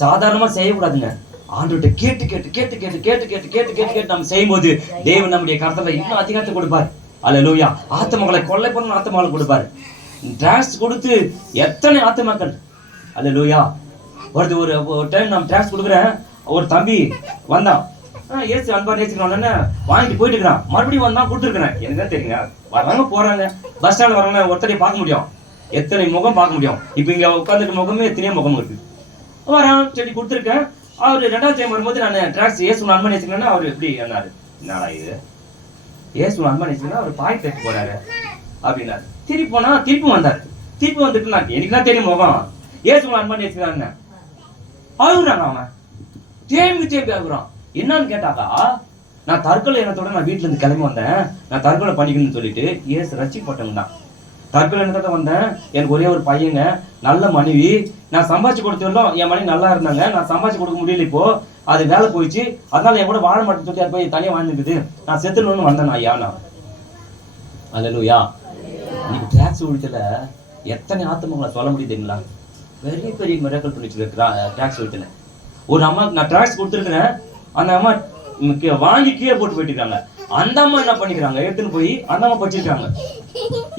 சாதாரணமா செய்யக்கூடாதுங்க. ஆண்டவர்கிட்ட கேட்டு கேட்டு கேட்டு கேட்டு கேட்டு கேட்டு கேட்டு கேட்டு கேட்டு நம்ம செய்யும் போது தேவன் நம்முடைய கர்த்தரை இன்னும் அதிகாரத்தை கொடுப்பார். அல்லேலூயா. ஆத்மாக்களை கொள்ளை பண்ண ஆத்மாக்களை கொடுப்பாரு. டிராக்ஸ் கொடுத்து எத்தனை ஆத்மாக்கள். அல்லேலூயா. ஒரு டைம் நான் டிராக்ஸ் கொடுக்குறேன், ஒரு தம்பி வந்தான், ஏசு அன்பா நேசிக்கணும்னு வாங்கிட்டு போயிட்டு இருக்கிறான். மறுபடியும் வந்தான், கொடுத்துருக்கிறேன். எனக்கு தான் தெரியுங்க, வர்றாங்க போறாங்க, பஸ் ஸ்டாண்ட் வர்றாங்க, ஒருத்தரையும் பார்க்க முடியும், எத்தனை முகம் பார்க்க முடியும். இப்போ இங்க உட்காந்துட்டு முகமே எத்தனையோ முகம் இருக்கு. வரான், செடி கொடுத்துருக்கேன். அவர் 2வது டைம் வரும்போது நான் டிராக்ஸ் ஏசு அன்பா நேசிக்கணும்னா அவர் எப்படி என்னாரு, என்னடா இது ஏசு அன்பா நேசிக்கணும்னா அவர் பாய் தட்டு போறாரு அப்படின்னாரு. திருப்பி போனா திருப்பி வந்தாரு. திருப்பி வந்துட்டு நான் எனக்குலாம் தெரியும் முகம், ஏசு அன்பா நேசிக்கிறாங்க. அழுகுறாங்க. அவன் தேம்பி அழுகுறான். என்னன்னு கேட்டாக்கா, நான் தற்கொலை எண்ணத்தோட நான் வீட்டுல இருந்து கிளம்பி வந்தேன், நான் தற்கொலை பண்ணிக்கணும்னு சொல்லிட்டு ஏசு ரட்சிக்கப்பட்டவங்க தான். தற்கொலை எண்ணத்தோட வந்தேன், எனக்கு ஒரே ஒரு பையங்க, நல்ல மனைவி, நான் சம்பாதிச்சு கொடுத்தோம், என் மனைவி நல்லா இருந்தாங்க, நான் சம்பாதிச்சு கொடுக்க முடியல, இப்போ அது வேலை போயிடுச்சு, அதனால என் கூட வாழ மாட்டேன்னு சொல்லி அது போய் தனியாக வாழ்ந்துருக்குது, நான் செத்துலன்னு வந்தேன் ஐயா நான். அல்லேலூயா. இன்னைக்கு டிராக்ஸ் ஊழியத்துல எத்தனை ஆத்மாக்களை சொல்ல முடியுதுங்களா? பெரிய பெரிய மிராக்கிள் பண்ணிட்டு டிராக்ஸ் ஊழியத்துல. ஒரு அம்மா நான் டிராக்ஸ் கொடுத்துருக்கிறேன், அந்த அம்மா வாங்கி கீழே போட்டு போயிட்டு இருக்காங்க. அந்த அம்மா என்ன பண்ணிக்கிறாங்க, எடுத்துன்னு போய் அந்த அம்மா படிச்சிருக்காங்க.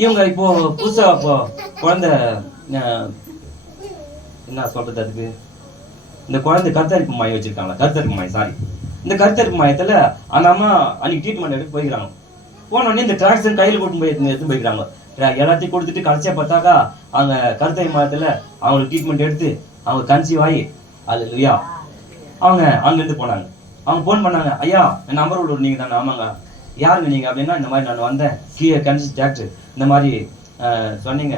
இவங்க இப்போ புதுசா இப்போ குழந்தை என்ன சொல்றது, அதுக்கு இந்த குழந்தை கருத்தரிப்பு மையம் வச்சிருக்காங்க. கருத்தரிப்பு மையம், சாரி, இந்த கருத்தரிப்பு மையத்துல அந்த அம்மா அன்னைக்கு ட்ரீட்மெண்ட் எடுத்து போய்க்கிறாங்க. போனோடனே இந்த டிராக்ஸ் கையில் கூட்டு போய் எடுத்து போய்க்கிறாங்க. எல்லாத்தையும் கொடுத்துட்டு கடைசியா பார்த்தாக்கா அவங்க கருத்தரிப்பு மையத்துல அவங்களுக்கு ட்ரீட்மெண்ட் எடுத்து அவங்க கன்சீவ் ஆகி, அல்லேலூயா, அவங்க அங்கேருந்து போனாங்க. அவங்க ஃபோன் பண்ணாங்க, ஐயா என் நம்பர் உள்ளூர் நீங்கள் தானே? ஆமாங்க. யாருங்க நீங்கள் அப்படின்னா, இந்த மாதிரி நான் வந்தேன் கீழே கன்சி டாக்டர் இந்த மாதிரி சொன்னீங்க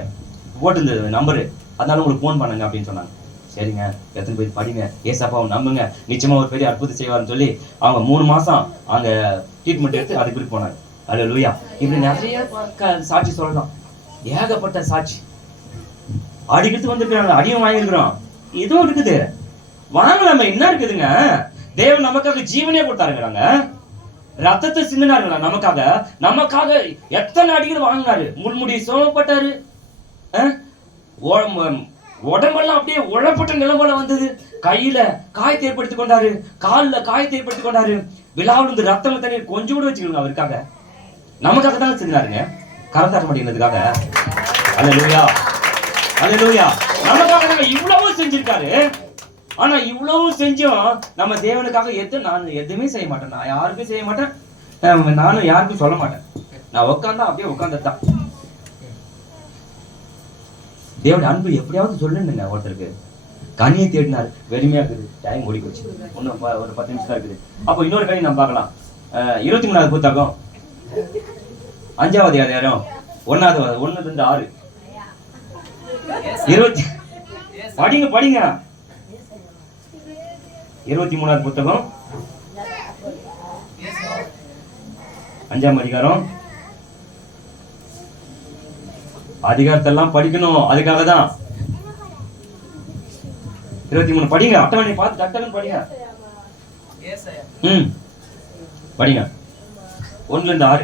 போட்டுருந்தது நம்பரு, அதனால உங்களுக்கு ஃபோன் பண்ணுங்க அப்படின்னு சொன்னாங்க. சரிங்க, எத்தனை பேர் படிங்க, ஏசப்பாவை நம்புங்க, நிச்சயமாக ஒரு பெரிய அற்புதம் செய்வார்னு சொல்லி அவங்க 3 மாதம் அங்கே ட்ரீட்மெண்ட் எடுத்து அதுக்கு பிறகு போனாங்க. அல்லேலூயா. இப்படி நிறைய சாட்சி சொல்லலாம், ஏகப்பட்ட சாட்சி. அடிக்கிறது வந்துருக்காங்க, அடியும் வாங்கியிருக்கிறோம், இதுவும் இருக்குது, வாங்கலாம என்ன இருக்குதுங்க? தேவன் நமக்காக ஜீவனே கொடுத்தாருங்கிறாங்க, ரத்தத்தை சிந்தினாருங்களா நமக்காக எத்தனை அடிகள் வாங்கினாரு, முள்முடி சோமப்பட்டாரு, உடம்பெல்லாம் அப்படியே உழப்பட்ட நிலமல வந்தது, கையில காயத்தை ஏற்படுத்திக் கொண்டாரு, காலில் காயத்தை ஏற்படுத்திக் கொண்டாரு, விழாவில் இருந்து ரத்தம் தண்ணீர் கொஞ்சம் கூட வச்சுக்கணும் அவருக்காக, நமக்காக தானே செஞ்சாருங்க, கரந்தாட்ட மாட்டேங்கிறதுக்காக. அல்லேலூயா, அல்லேலூயா. நமக்காக நாங்க இவ்வளவு செஞ்சிருக்காரு. ஆனா இவ்வளவு செஞ்சும் நம்ம தேவனுக்காக நான் எதுவுமே செய்ய மாட்டேன், நான் யாருக்கும் செய்ய மாட்டேன், நானும் யாருக்கும் சொல்ல மாட்டேன், நான் உட்காந்தா அப்படியே உட்காந்துதான். தேவனுடைய அன்பு எப்படியாவது சொல்லுங்க. ஒருத்தருக்கு கனியை தேடினாரு, வெறுமையா இருக்குது, டைம் ஓடி போச்சு, இன்னும் ஒரு 10 நிமிஷம் தான் இருக்குது. அப்போ இன்னொரு கனி நம்ம பார்க்கலாம். 23வது புத்தகம் 5வது அதிகாரம் 1-6 20 படிங்க 23வது புத்தகம் 5ஆம் அதிகாரம். அதிகாரத்தெல்லாம் படிக்கணும், அதுக்காக தான் 23 படிங்க, அட்டவணை பார்த்து டக்குன்னு படிங்க. படிங்க 1-6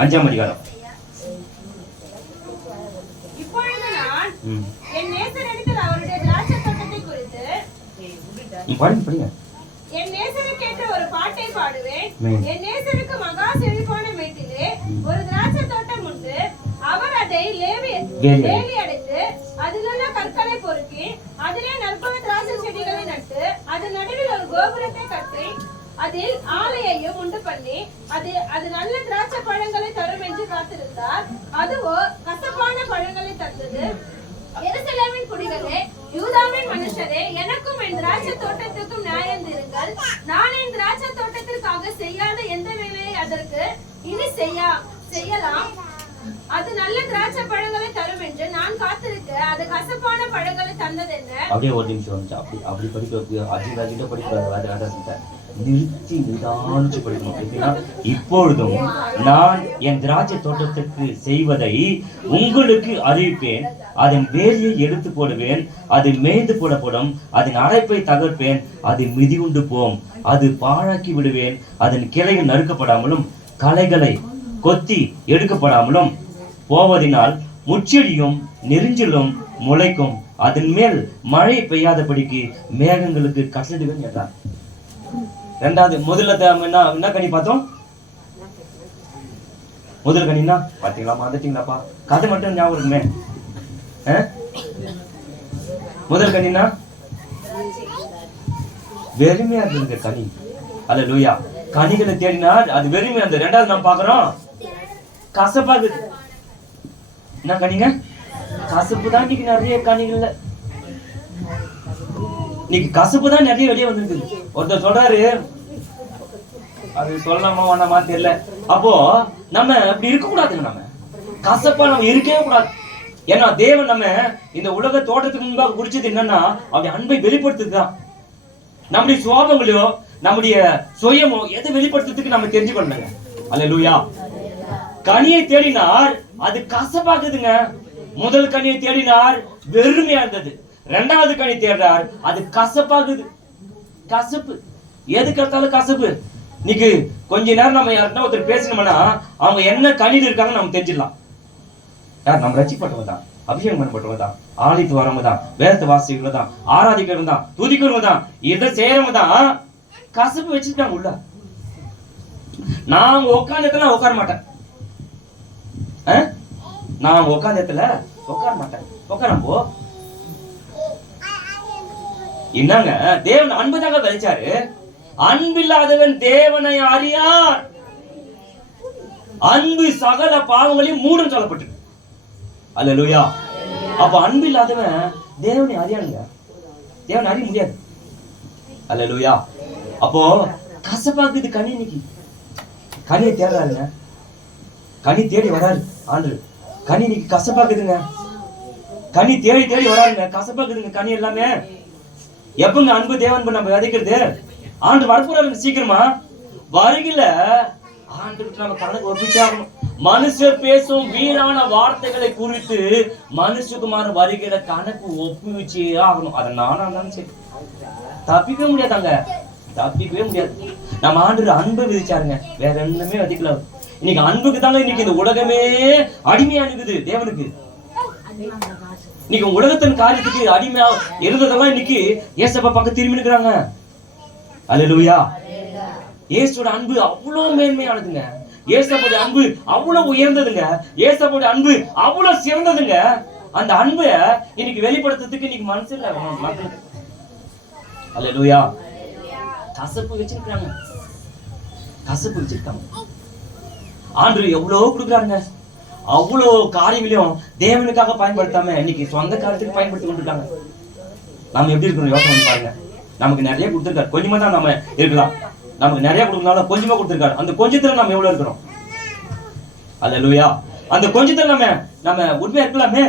5ஆம் அதிகாரம். இப்பொழுது நான் என் நேசரிடத்தில் அவருடைய திராட்சை தோட்டத்தை குறித்து படிங்க என் நேசருக்கேற்ற ஒரு பாட்டை பாடுவேன். என் நேசருக்கு மகா செழிப்பான மேட்டிலே ஒரு திராட்சை தோட்டம் உண்டு. அவர் அதை வேலி அடைத்து அதிலுள்ள கற்களை பொறுக்கி அதிலே நற்பல திராட்சை செடிகளை நட்டு அதன் நடுவில் ஒரு கோபுரத்தை கட்டி அதில் ஆலையையும் உண்டு பண்ணி அது நல்ல திராட்சை பழங்களை தரும் என்று காத்திருந்தார். அதுவோ கசப்பான பழங்களை தந்தது. எருசலேமின் குடிகளே, யூதாவின் மனுஷரே, எனக்கும் என் திராட்சை தோட்டத்துக்கும் நியாயந்திருங்கள். நான் என் திராட்சை தோட்டத்திற்காக செய்யாத எந்த வேலையை அதற்கு இனி செய்யலாம். அது நல்ல திராட்சை பழங்களை தரும் என்று நான் காத்திருக்க அது கசப்பான பழங்களை தந்தது என்ன? அப்படியே ஒரு நிமிஷம் வந்து அப்படி படிக்க அஜித படிக்க நிறுத்தி நிதானிச்சு படிக்கணும். எப்படின்னா, இப்பொழுதும் நான் என் திராட்சை தோட்டத்திற்கு செய்வதை உங்களுக்கு அறிவிப்பேன். அதன் வேலியை எடுத்து போடுவேன், அது மேய்ந்து போடப்படும், அதன் அடைப்பை தகர்ப்பேன், அது மிதியுண்டு போம், அது பாழாக்கி விடுவேன். அதன் கிளைகள் நறுக்கப்படாமலும் களைகளை கொத்தி எடுக்கப்படாமலும் போவதினால் முச்செடியும் நெரிஞ்சிலும் முளைக்கும். அதன் மேல் மழை பெய்யாதபடிக்கு மேகங்களுக்கு கட்டளிடுவேன் என்றார். ரெண்டாவது முதல்ல என்ன கனி பார்த்தோம்? முதல் கனின்னா பாத்தீங்களா, மறந்துட்டீங்களாப்பா, கதை மட்டும் ஞாபகம் இருக்குமே. முதல் கனின்னா வெறுமையா இருந்த கனி. அல்லேலூயா. கனிகளை தேடினா அது வெறுமையா இருந்தது. ரெண்டாவது நாம் பாக்குறோம் கசப்பாகுது. என்ன கனிங்க? கசப்பு தான். இன்னைக்கு நிறைய கனிகள்ல இன்னைக்கு கசப்பு தான் நிறைய வெளியே வந்திருக்கு. ஒருத்தர் சொல்றாரு, அது சொல்லலாமா வேணாமா தெரியல. அப்போ நம்ம அப்படி இருக்க கூடாதுங்க, நம்ம கசப்பா நம்ம இருக்கவே கூடாது. ஏன்னா தேவன் நம்ம இந்த உலக தோட்டத்துக்கு முன்பாக குறிச்சது என்னன்னா அப்படி அன்பை வெளிப்படுத்துறதுதான். நம்முடைய சுவாபங்களையோ நம்முடைய சுயமோ எதை வெளிப்படுத்துறதுக்கு நம்ம தெரிஞ்சு பண்ணலங்க. அல்லேலூயா. கனியை தேடினார், அது கசப்பாக்குதுங்க. முதல் கனியை தேடினார், வெறுமையா இருந்தது. ரெண்டாவது கனி தேடுறார், அது கசப்பாகுது. கசப்பு எது கட்டாலும் கசப்பு. இன்னைக்கு கொஞ்ச நேரம் நம்ம யார்கிட்ட ஒருத்தர் பேசணும்னா அவங்க என்ன கனியில் இருக்காங்க நம்ம தெரிஞ்சிடலாம். யார்? நம்ம ரட்சிப்பட்டவங்க தான், அபிஷேகம் பண்ணப்பட்டவங்க தான், ஆலயத்து வரவங்க தான், வேதத்தை வாசிக்கிறவங்க தான், ஆராதிக்கிறவங்க தான், துதிக்கிறவங்க தான், இதை செய்யறவங்க தான் கசப்பு வச்சுட்டாங்க உள்ள. நான் உட்கார்ந்ததுல உட்கார மாட்டேன். நான் உட்கார்ந்ததுல உட்கார மாட்டேன். உட்காரப்போ என்னங்க, தேவன் அன்புதாக விளைச்சாரு. அன்பில்லாதவன் தேவனை அறியார். அன்பு சகல பாவங்களையும் மூடும் சொல்லப்பட்டு. அல்லேலூயா. அப்ப அன்பில்லாதவன் தேவனை அறியானுங்க. தேவன் அறிய முடியாது. அல்லேலூயா. அப்போ கசப்பாக்குது கனி. இன்னைக்கு கனியை தேடுறாருங்க, கனி தேடி வராரு ஆண்டு. கனி இன்னைக்கு கசப்பாக்குதுங்க, கனி தேடி தேடி வராருங்க, கசப்பாக்குதுங்க கனி எல்லாமே. எப்பங்க அன்பு தேவன் நம்ம விதைக்கிறது? ஆண்டு வரப்போறாரு சீக்கிரமா. வருகில ஆண்டு நம்ம கணக்கு ஒப்பிச்சாகணும். மனுஷர் பேசும் வீணான வார்த்தைகளை குறித்து மனுஷகுமார் வருகிற கணக்கு ஒப்புவிச்சே ஆகணும். அதை நானா இருந்தாலும் சரி, தப்பிக்கவே முடியாதாங்க, தப்பிக்கவே முடியாது. நம்ம ஆண்டு அன்பு விதிச்சாருங்க, வேற என்னமே விதிக்கல. இன்னைக்கு அன்புக்கு தாங்க இன்னைக்கு இந்த உலகமே அடிமையா இருக்குது தேவனுக்கு. இன்னைக்கு உலகத்தின் காரியத்துக்கு அடிமையா இருந்ததெல்லாம் இன்னைக்கு ஏசப்பா பக்கம் திரும்பி நிற்கிறாங்க. அல்லேலூயா. இயேசுவோட அன்பு அவ்வளவு மேன்மையானதுங்க, ஏசப்போட அன்பு அவ்வளவு உயர்ந்ததுங்க, ஏசப்போட அன்பு அவ்வளவு சிறந்ததுங்க. அந்த அன்பை இன்னைக்கு வெளிப்படுத்துறதுக்கு இன்னைக்கு மனசு இல்ல மக்களுக்கு. அல்லேலூயா. கசப்பு வச்சிருக்காங்க, கசப்பு வச்சிருக்காங்க. ஆண்டு எவ்வளவு கொடுக்குறாங்க, அவ்வளவு காரியங்களையும் தேவனுக்காக பயன்படுத்தாம இன்னைக்கு சொந்த காரியத்துக்கு பயன்படுத்தி கொண்டிருக்காங்க. நாம எப்படி இருக்கணும் யோசனை பாருங்க. நமக்கு நிறைய கொடுத்துருக்காரு, கொஞ்சமா தான் நம்ம இருக்கலாம். நமக்கு நிறைய கொடுக்கறதுனால கொஞ்சமா கொடுத்துருக்காரு. அந்த கொஞ்சத்துல நம்ம எவ்வளவு இருக்கிறோம்? அல்லேலூயா. அந்த கொஞ்சத்துல நம்ம உண்மையா இருக்கலாமே.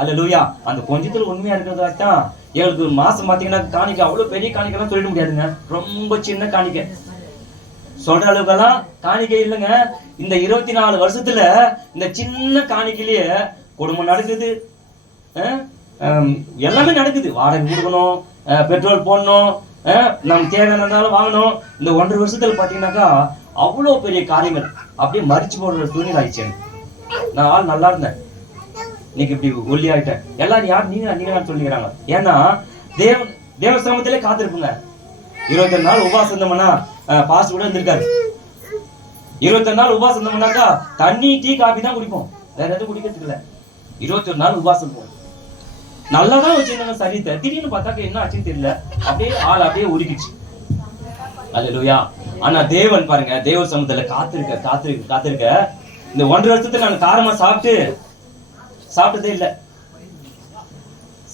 அல்லேலூயா. அந்த கொஞ்சத்துல உண்மையா இருக்கிறதா தான் எங்களுக்கு மாசம் பாத்தீங்கன்னா காணிக்கை அவ்வளவு பெரிய காணிக்கைலாம் சொல்லிட முடியாதுங்க, ரொம்ப சின்ன காணிக்கை சொல்ற அளவுக்கெல்லாம் காணிக்கை இல்லைங்க. இந்த 24 வருஷத்துல இந்த சின்ன காணிக்கையிலேயே குடும்பம் நடக்குது, எல்லாமே நடக்குது. வாடகை கொடுக்கணும், பெட்ரோல் போடணும், நம்ம தேவையானதாலும் வாங்கணும். இந்த 1.5 வருஷத்துல பாத்தீங்கன்னாக்கா அவ்வளோ பெரிய காரியங்கள் அப்படியே மறிச்சு போடுற சூழ்நிலை ஆயிடுச்சு. நான் ஆள் நல்லா இருந்தேன், இன்னைக்கு இப்படி ஒல்லி ஆயிட்டேன். எல்லாரும் யார் நீங்க சொல்லிக்கிறாங்க. ஏன்னா தேவ சிரமத்திலே காத்திருப்புங்க. 21 நாள் உபவாசம் இருந்தோம்னா பாஸ் கூட இருந்திருக்காரு. 21 நாள் உபவாசம் இருந்தோம்னாக்கா தண்ணி டீ காபி தான் குடிப்போம், வேற எதுவும் குடிக்கிறதுக்கு இல்ல. 21 நாள் உபவாசம் இருக்கும். நல்லாதான் வச்சிருந்தாங்க சரீரத்தை. திடீர்னு பார்த்தாக்க என்ன ஆச்சுன்னு தெரியல, அப்படியே ஆள் அப்படியே உருக்கிச்சு. அல்லேலூயா. ஆனா தேவன் பாருங்க, தேவ சமூகத்துல காத்திருக்க இந்த 1.5 வருஷத்துல நான் காரமா சாப்பிட்டதே இல்லை.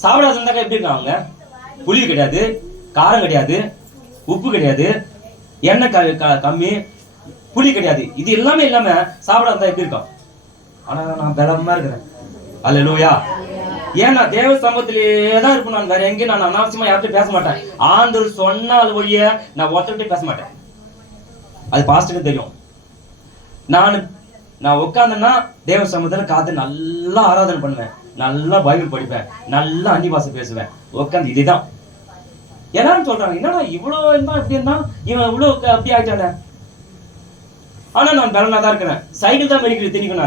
சாப்பிடாத இருந்தாக்கா எப்படி இருக்காங்க? புளி கிடையாது, காரம் கிடையாது, உப்பு கிடையாது, எண்ணெய் கம்மி, புளி கிடையாது. இது எல்லாமே இல்லாம சாப்பிடாத இருந்தா எப்படி இருக்கும்? ஆனா நான் பலமா இருக்கிறேன். அல்லேலூயா. ஏன்னா தேவ சமூகத்திலேயே தான் இருப்பேன். நான் வேற எங்கேயும் நான் அனாவசியமா யார்கிட்ட பேச மாட்டேன். ஆண்டவர் சொன்னால் வழிய நான் ஒருத்தர்கிட்ட பேச மாட்டேன். அது பாஸ்டருக்கு தெரியும். நான் உட்காந்தேன்னா தேவ சமூகத்துல காத்து நல்லா ஆராதனை பண்ணுவேன், நல்லா பைபிள் படிப்பேன், நல்லா அந்நிய பாஷை பேசுவேன். உட்காந்து இதுதான் எல்லாரும் சொல்றாங்க, என்னடா இவ்வளவு இருந்தா இப்படி இருந்தா இவன் இவ்வளவு அப்படி ஆயிட்டானே. ஆனா நான் பலனா தான் இருக்கிறேன். சைக்கிள் தான் மெடிக்கிறது திணிக்கும்.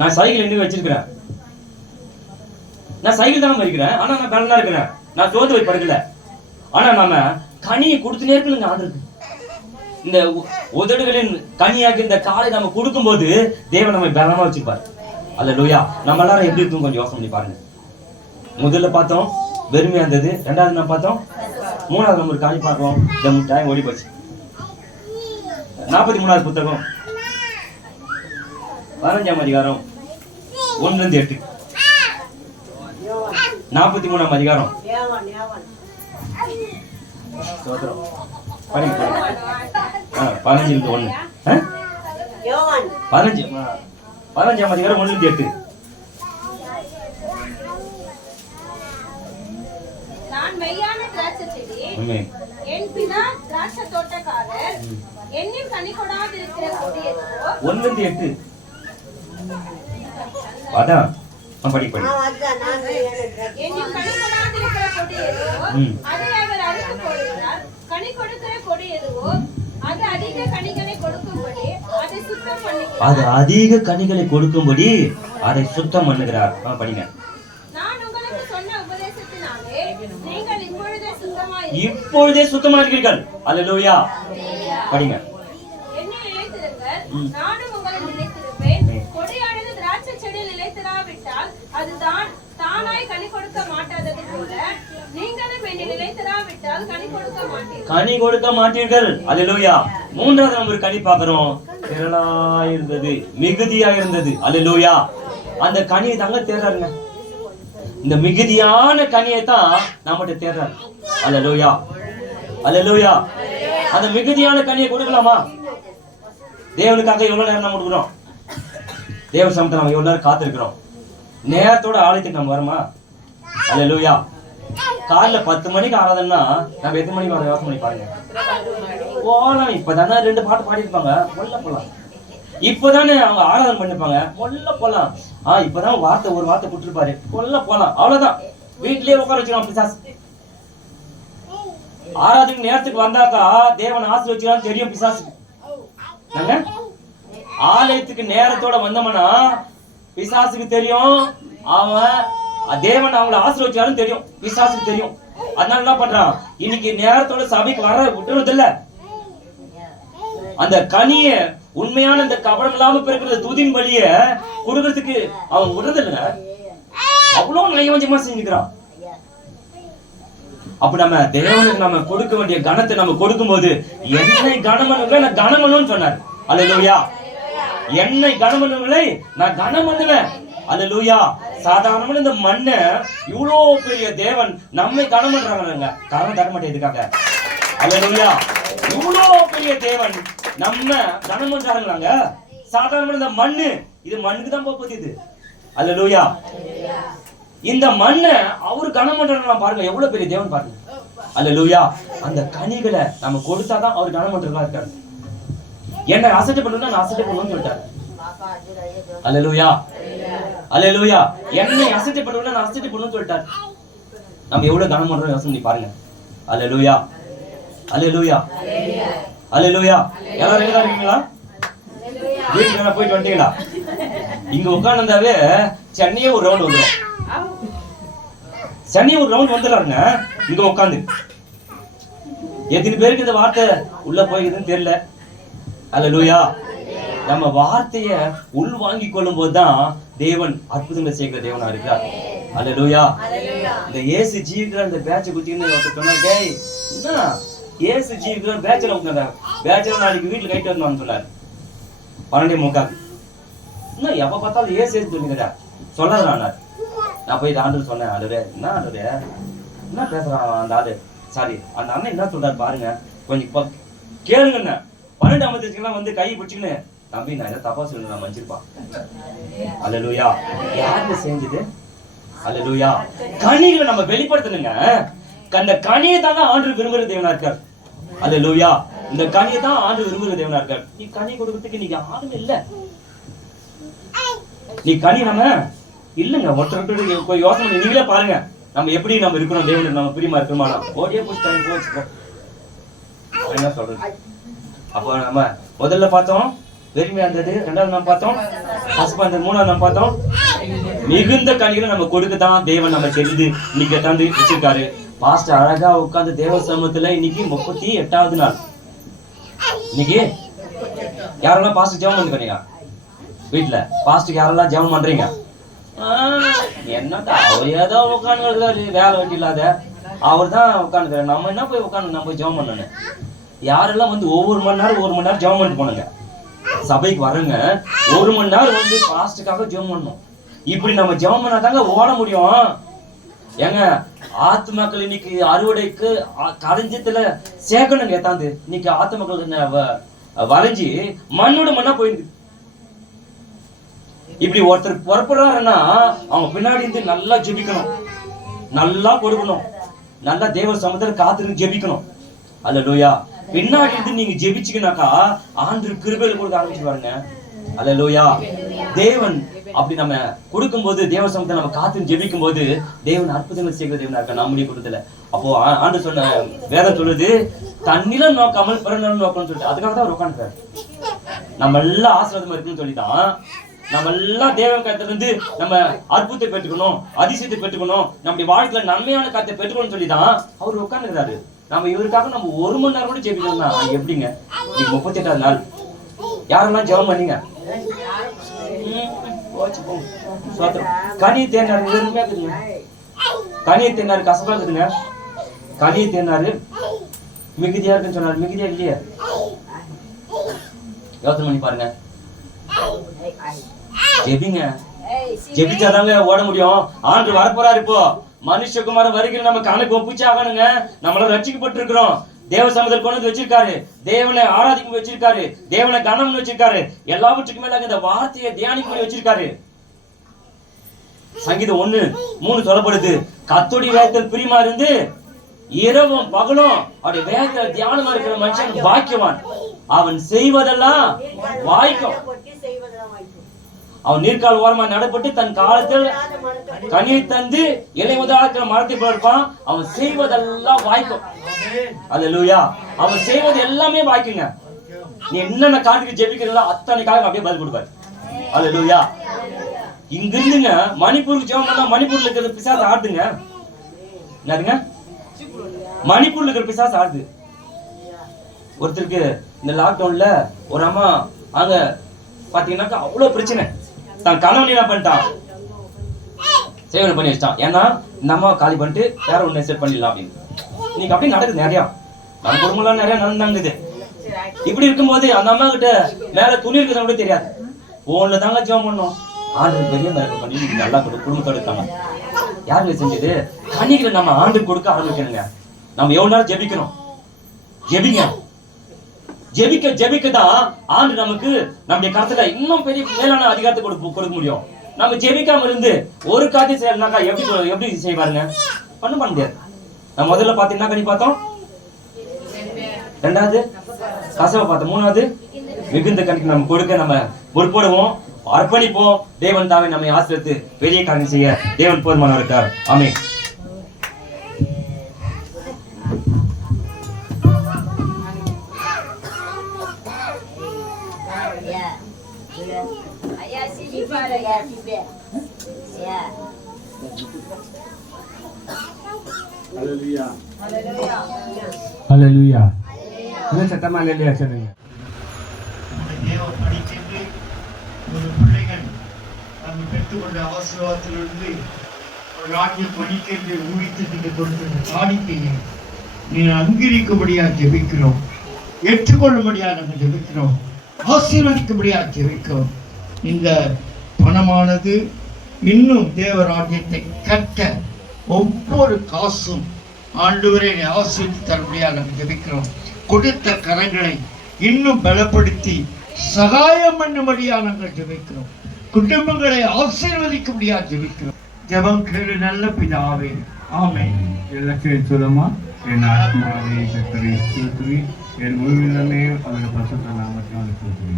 நான் சைக்கிள் எங்க வச்சிருக்கிறேன், நான் சைக்கிள் தான் மறிக்கிறேன். ஆனா நான் பலனா இருக்கிறேன், நான் சோத்து போய் படுக்கல. ஆனா நாம கனியை கொடுத்துனே இருக்கணுங்க ஆண்டவருக்கு. இந்த உதடுகளின் கனியாக்கு இந்த காலை நம்ம கொடுக்கும் போது தேவன் நம்ம பலமா வச்சிருப்பாரு. அல்லேலூயா. நம்ம எல்லாரும் எப்படி இருக்கும் கொஞ்சம் யோசனை பண்ணி பாருங்க. முதல்ல பார்த்தோம் வெறுமையா இருந்தது, 2வது நம்ம பார்த்தோம், 3வது நம்ம ஒரு காணி பார்க்கிறோம். இந்த டைம் ஓடி போச்சு. 43வது புத்தகம் 15ஆம் அதிகாரம் 1-8, 43ஆம் அதிகாரம் படிங்க. 15-1 15ஆம் அதிகாரம் 1-8. நான் மெய்யான திராட்சை செடி, என் பிதா திராட்சை தோட்டக்காரர். என்னில் கனி கொடாதிருக்கிற கொடி எதுவோ? 1-8. அதான் படி. என்னில் கனி கொடாதிருக்கிற கொடி எதுவோ அதை அவர் அறுத்து போடுகிறார். கனி கொடுக்கிற கொடி எதுவோ அது அதிக கனிகளை கொடுக்கும்படி அதை சுத்தம் பண்ணுகிறார். அது அதிக கனிகளை கொடுக்கும்படி அதை சுத்தம் பண்ணுகிறார். படிங்க. இப்பொழுதே சுத்தமா இருக்கிறீர்கள். அல்லேலூயா. படிங்க. என்னில் நிலைத்திருங்கள், நானும் உங்களில் நிலைத்திருப்பேன். கொடியானது திராட்சை செடியில் நிலைத்திராவிட்டால் அது தானாய் கனி கொடுக்க மாட்டாதது போல நீங்களும் என்னில் நிலைத்திராவிட்டால் கனி கொடுக்க மாட்டீர்கள். அல்லேலூயா. 3வது நம்ம ஒரு கனி பார்க்கிறோம். திரளா இருந்தது, மிகுதியா இருந்தது. அல்லேலூயா. அந்த கனியை தாங்க தேடுறாருங்க. இந்த மிகுதியான கனியை தான் நம்மகிட்ட தேடுறாரு. அல்லேலூயா, அல்லேலூயா. அந்த மிகுதியான கனியை கொடுக்கலாமா? தேவனுக்காக எவ்வளவு நேரம் நம்ம கொடுக்குறோம்? தேவ சமத்தை நம்ம எவ்வளவு நேரம் காத்திருக்கிறோம்? நேரத்தோட ஆலயத்துக்கு நம்ம வரமா? அல்லேலூயா. காலைல 10 மணிக்கு ஆராதனா நம்ம எத்தனை மணிக்கு வர யோசனை பண்ணி பாருங்க. போலாம், இப்பதானே 2 பாட்டு பாடிருப்பாங்க, உள்ள போலாம். இப்பதானே அவங்க ஆராதனை பண்ணிருப்பாங்க, உள்ள போலாம். இப்பதான் ஒரு வார்த்தை கொடுத்துருப்பாரு, உள்ள போலாம். அவ்வளவுதான், வீட்லயே உட்கார வச்சுக்கலாம் பிசாசு. ஆராதனை நேரத்துக்கு வந்தாக்கா தேவன் ஆசீர்வதிக்கிறான்னு தெரியும் பிசாசுக்கு. நாங்க ஆலயத்துக்கு நேரத்தோட வந்தோம்னா பிசாசுக்கு தெரியும் அவன் தேவன் அவங்களை ஆசீர்வதிச்சாருன்னு தெரியும், பிசாசுக்கு தெரியும். அதனால என்ன பண்றான், இன்னைக்கு நேரத்தோட சபைக்கு வர விட்டுறது இல்ல. அந்த கனிய உண்மையான இந்த கபடம் இல்லாம பிறக்கிற துதின் பலிய கொடுக்கறதுக்கு அவன் விடுறது இல்லைங்க. அவ்வளவு நயவஞ்சமா செஞ்சுக்கிறான். அப்ப நம்ம தேவனுக்கு நம்ம கொடுக்க வேண்டிய கனத்தை நம்ம கொடுக்கும் போது என்னை கனமனுங்களை நான் கனம் பண்ணுவேன்னு சொன்னார். அல்லேலூயா. என்னை கனம் பண்ணுவங்களை நான் கனம் பண்ணுவேன். அல்லேலூயா. சாதாரணமான இந்த மண்ணை இவ்வளவு பெரிய தேவன் நம்மை கனம் பண்றாங்க, கனம் தர மாட்டேன் இதுக்காக. அல்லேலூயா. இவ்வளவு பெரிய தேவன் நம்ம கனம் பண்றாங்களாங்க. சாதாரணமான இந்த மண்ணு, இது மண்ணுக்கு தான் போகுது இது. அல்லேலூயா. இந்த மண்ணை அவரு கனம் பண்றாங்க பாருங்க, எவ்வளவு பெரிய தேவன் பாருங்க. அல்லேலூயா. அந்த கனிகளை நம்ம கொடுத்தாதான் அவர் கனம் பண்றதா இருக்காரு. என்ன அசட்டை பண்ணணும்னா நான் அசட்டை பண்ணுவேன்னு சொல்லிட்டாரு. அல்லேலூயா, அல்லேலூயா. என்னை அசட்டை பண்ணணும்னா நான் அசட்டை பண்ணுவேன்னு சொல்லிட்டாரு. நம்ம எவ்வளவு கனம் பண்றோம் யோசனை பண்ணி பாருங்க. அல்லேலூயா, அல்லேலூயா, அல்லேலூயா. எல்லாரும் எங்க இருக்கீங்களா? வீட்டுக்கு போயிட்டு வந்துட்டீங்களா? இங்க உட்கார்ந்தாவே சென்னையே ஒரு ரவுண்ட் வந்துடும். சென்னையே ஒரு ரவுண்ட் வந்துடுறாருங்க இங்க உட்காந்து. எத்தனை பேருக்கு இந்த வார்த்தை உள்ள போயிருக்குதுன்னு தெரியல. அல்லேலூயா. நம்ம வார்த்தைய உள் வாங்கி கொள்ளும் போதுதான் தேவன் அற்புதங்களை செய்கிற தேவனா இருக்கிறார். அல்லேலூயா. இந்த இயேசு ஜீவிக்கிற இந்த பேட்சை குத்தின்னு சொன்னா, டேய் என்ன இயேசு ஜீவிக்கிற பேட்சில் உட்காந்த பேட்சில் நாளைக்கு வீட்டுல கைட்டு வரணும்னு சொன்னார் 12:45. இன்னும் எப்ப பார்த்தாலும் ஏசு சொல்லிக்கிறா சொல்லாதான். நான் போய் இந்த ஆண்டு சொன்னேன், ஆண்டவரே என்ன ஆண்டவரே என்ன பேசுறான் அந்த ஆளு, சாரி அந்த அண்ணன் என்ன சொல்றாரு பாருங்க, கொஞ்சம் கேளுங்க. 12:55 வந்து கை பிடிச்சிக்கின்னு, தம்பி நான் ஏதாவது தப்பா சொல்லுங்க நான் மன்னிச்சிருப்பான். அல்லேலூயா. யாருன்னு செஞ்சது? அல்லேலூயா. கனிகளை நம்ம வெளிப்படுத்தணுங்க. அந்த கனியை தாங்க ஆண்டு விரும்புகிற தேவனா இருக்கார். அல்லேலூயா. இந்த கனியை தான் ஆண்டு விரும்புகிற தேவனா இருக்கார். நீ கனி கொடுக்கறதுக்கு நீங்க ஆளும் இல்ல. நீ கனி நம்ம இல்லைங்க. ஒருத்தர் யோசனை நீங்களே பாருங்க, நம்ம எப்படி நம்ம இருக்கிறோம், தேவனுக்கு நம்ம பிரியமா இருக்கிறோமா? ஓடியே போச்சுக்கோ என்ன சொல்றது. அப்போ நம்ம முதல்ல பார்த்தோம் வெறுமையா இருந்தது, 2வது நம்ம பார்த்தோம் பசுப்பா இருந்தது, 3வது நம்ம பார்த்தோம் மிகுந்த கனிகளை நம்ம கொடுக்கதான் தேவன் நம்ம தெரிந்து இன்னைக்கு எத்தாந்து வச்சிருக்காரு. பாஸ்டர் அழகா உட்கார்ந்து தேவ சமூகத்துல இன்னைக்கு 38வது நாள். இன்னைக்கு யாரெல்லாம் பாஸ்டர் ஜெபம் பண்ணிக்கிறீங்க வீட்டுல? பாஸ்டர் யாரெல்லாம் ஜெபம் பண்றீங்க? என்னடா அவர் ஏதோ உட்காந்து வேலை வெட்டி இல்லாத அவர் தான் உட்காந்துக்கிறார். நம்ம என்ன போய் உட்காந்து நம்ம போய் ஜெபம் பண்ணணும்? யாரெல்லாம் வந்து ஒவ்வொரு மணி நேரம் ஜெபம் பண்ணிட்டு போனுங்க. சபைக்கு வரங்க 1 மணி நேரம் வந்து பாஸ்டுக்காக ஜெபம் பண்ணணும். இப்படி நம்ம ஜெபம் பண்ணாதாங்க ஓட முடியும். ஏங்க ஆத்துமக்கள் இன்னைக்கு அறுவடைக்கு கலைஞ்சத்துல சேர்க்கணுங்க. ஏத்தாந்து இன்னைக்கு ஆத்துமக்கள் வளைஞ்சி மண்ணோட மண்ணா போயிருக்கு. இப்படி ஒருத்தர் புறப்படுறாருன்னா அவங்க பின்னாடி இருந்து நல்லா ஜெபிக்கணும், நல்லா கொடுக்கணும், நல்லா தேவ சமுத்திரம் காத்திருந்து ஜெபிக்கணும். அல்லேலூயா. பின்னாடி இருந்து நீங்க ஜெபிச்சீங்கன்னாக்கா ஆண்டு கிருபையில கொடுக்க ஆரம்பிச்சுருவாருங்க. அல்லேலூயா. தேவன் அப்படி நம்ம கொடுக்கும்போது தேவ சமூகத்தை நம்ம காத்து ஜெபிக்கும் போது தேவன் அற்புதங்கள் செய்கிற தேவனா இருக்க நம்முடைய குடும்பத்துல. அப்போ ஆண்டு சொன்ன வேதம் சொல்லுது, தண்ணில நோக்காமல் பிறநாள் நோக்கணும்னு சொல்லிட்டு அதுக்காக தான் அவர் உட்காந்துருக்காரு. நம்ம எல்லாம் ஆசீர்வாதமா இருக்குன்னு சொல்லிதான், நம்ம எல்லாம் தேவ காத்துல இருந்து நம்ம அற்புதத்தை பெற்றுக்கணும், அதிசயத்தை பெற்றுக்கணும், நம்முடைய வாழ்க்கையில நன்மையான காத்தை பெற்றுக்கணும்னு சொல்லிதான் அவர் உட்காந்துருக்காரு. நம்ம இவருக்காக நம்ம 1 மணி நேரம் கூட ஜெபிக்கணும்னா எப்படிங்க? இன்னைக்கு 38வது நாள். யாரெல்லாம் ஜெபம் பண்ணீங்க? கனி தேனாரு வெறுமையா இருக்குதுங்க. கனி தேனாரு கசப்பா இருக்குதுங்க. கனி தேனாரு மிகுதியா இருக்குன்னு சொன்னாரு, மிகுதியா இல்லையா? யோசனை பண்ணி பாருங்க. ஜெபிங்க. ஜெபிச்சாதாங்க ஓட முடியும். ஆண்டு வரப்போறாரு. இப்போ மனுஷகுமாரன் வருகிற நம்ம கணக்கு ஒப்பிச்சு ஆகணுங்க. நம்மள ரட்சிக்கப்பட்டிருக்கிறோம். தேவ சமூகத்தில் கொண்டு வந்து வச்சிருக்காரு. தேவனை ஆராதிக்க வச்சிருக்காரு. தேவனை கனம்னு வச்சிருக்காரு. எல்லாவற்றுக்கும் மேல இந்த வார்த்தையை தியானிக்க பண்ணி வச்சிருக்காரு. சங்கீதம் 1:3 சொல்லப்படுது, கர்த்தருடைய வேதத்தில் பிரியமா இருந்து இரவும் பகலும் அவருடைய வேதத்தில் தியானமா இருக்கிற மனுஷன் பாக்கியவான். அவன் செய்வதெல்லாம் வாய்க்கும். அவன் நீர்க்கால் ஓரமா நடப்பட்டு தன் காலத்தில் கனியை தந்து இலை முதலாக்கிற மரத்தை போல இருப்பான். அவன் செய்வதெல்லாம் வாய்க்கும். அல்லேலூயா. அவன் செய்வது எல்லாமே வாய்க்குங்க. நீ என்னென்ன காரியத்துக்கு ஜெபிக்கிறீங்களோ அத்தனை காலம் அப்படியே பதில் கொடுப்பாரு. அல்லேலூயா. இங்க இருந்துங்க மணிப்பூருக்கு ஜெபம் பண்ணா மணிப்பூர்ல இருக்கிற பிசாசு ஆடுதுங்க. என்னதுங்க? மணிப்பூர்ல இருக்கிற பிசாசு ஆடுது. ஒருத்தருக்கு இந்த லாக்டவுன்ல ஒரு அம்மா அங்க பாத்தீங்கன்னாக்கா அவ்வளவு பிரச்சனை. தன் கணவன் என்ன பண்ணிட்டான், சேவனை பண்ணி வச்சிட்டான். ஏன்னா இந்த அம்மா காலி பண்ணிட்டு வேற ஒண்ணு செட் பண்ணிடலாம் அப்படின்னு. இன்னைக்கு அப்படி நடக்குது. நிறையா நம்ம குடும்பம்லாம் நிறைய நடந்தாங்குது. இப்படி இருக்கும்போது அந்த அம்மா கிட்ட மேல துணி இருக்குதுன்னு கூட தெரியாது. போன்ல தாங்க ஜெபம் பண்ணோம். ஆண்டு பெரிய மேல பண்ணி நல்லா குடும்பத்தோட இருக்காங்க. யாருங்க செஞ்சது? கனிகளை நம்ம ஆண்டு கொடுக்க ஆரம்பிக்கணுங்க. நம்ம எவ்வளவு நேரம் ஜெபிக்கணும். ஜெபிங்க. ஜெபிக்க ஜெபிக்க தான் ஆண்டு நமக்கு நம்முடைய கருத்துல இன்னும் பெரிய மேலான அதிகாரத்தை கொடுக்க முடியும். நம்ம ஜெபிக்காம இருந்து ஒரு காரியம் செய்யறதுனாக்கா எப்படி செய்வாருங்க? பண்ண முடியாது. நம்ம முதல்ல பாத்தீங்கன்னா கனி பார்த்தோம், ரெண்டாவது கசவை பார்த்தோம், மூணாவது மிகுந்த கணிக்கு நம்ம கொடுக்க நம்ம பொறுப்படுவோம், அர்ப்பணிப்போம். தேவன் தாவே நம்மை ஆசிரியத்து பெரிய காரியம் செய்ய தேவன் போதுமானவர் இருக்கார். ஆமென். ஹalleluya. ஹalleluya. என்ன சத்தமா ஹalleluya சொல்லுங்க. தேவ படிக்கின்ற ஒரு பிள்ளைகள் நம்ம பெற்றுக்கொண்ட ஆசீர்வாதத்திலிருந்து ஒரு ராஜ்யம் படிக்கின்ற ஊழியத்துக்கு கொடுத்த காணிக்கையை நீ அங்கீகரிக்கும்படியா ஜெபிக்கிறோம், ஏற்றுக்கொள்ளும்படியா நாங்கள் ஜெபிக்கிறோம், ஆசீர்வதிக்கும்படியா ஜெபிக்கிறோம். இந்த பணமானது இன்னும் தேவராஜ்யத்தை கட்ட ஒவ்வொரு காசும் ஆண்டவரை ஆசீர்வதித்து தரும்படியாக நாங்கள் ஜெபிக்கிறோம். கொடுத்த கரங்களை இன்னும் பலப்படுத்தி சகாயம் பண்ணும்படியா நாங்கள் ஜெபிக்கிறோம். குடும்பங்களை ஆசீர்வதிக்கும்படியா ஜெபிக்கிறோம். ஜெபம் கேளு நல்ல பிதாவே. ஆமென். எல்லாத்தையும் சொல்லுமா. என் ஆத்மாவே கர்த்தரை ஸ்தோத்திரி, என் முழுவதுமே அவருடைய பரிசுத்த நாமத்தினால் ஸ்தோத்திரி.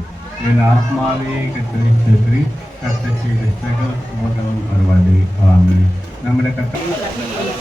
என் ஆத்மாவே கர்த்தரை ஸ்தோத்திரி, கர்த்தர் செய்த சகல உபகாரமும் பரவாதே. ஆமென். நம்முடைய கர்த்தர்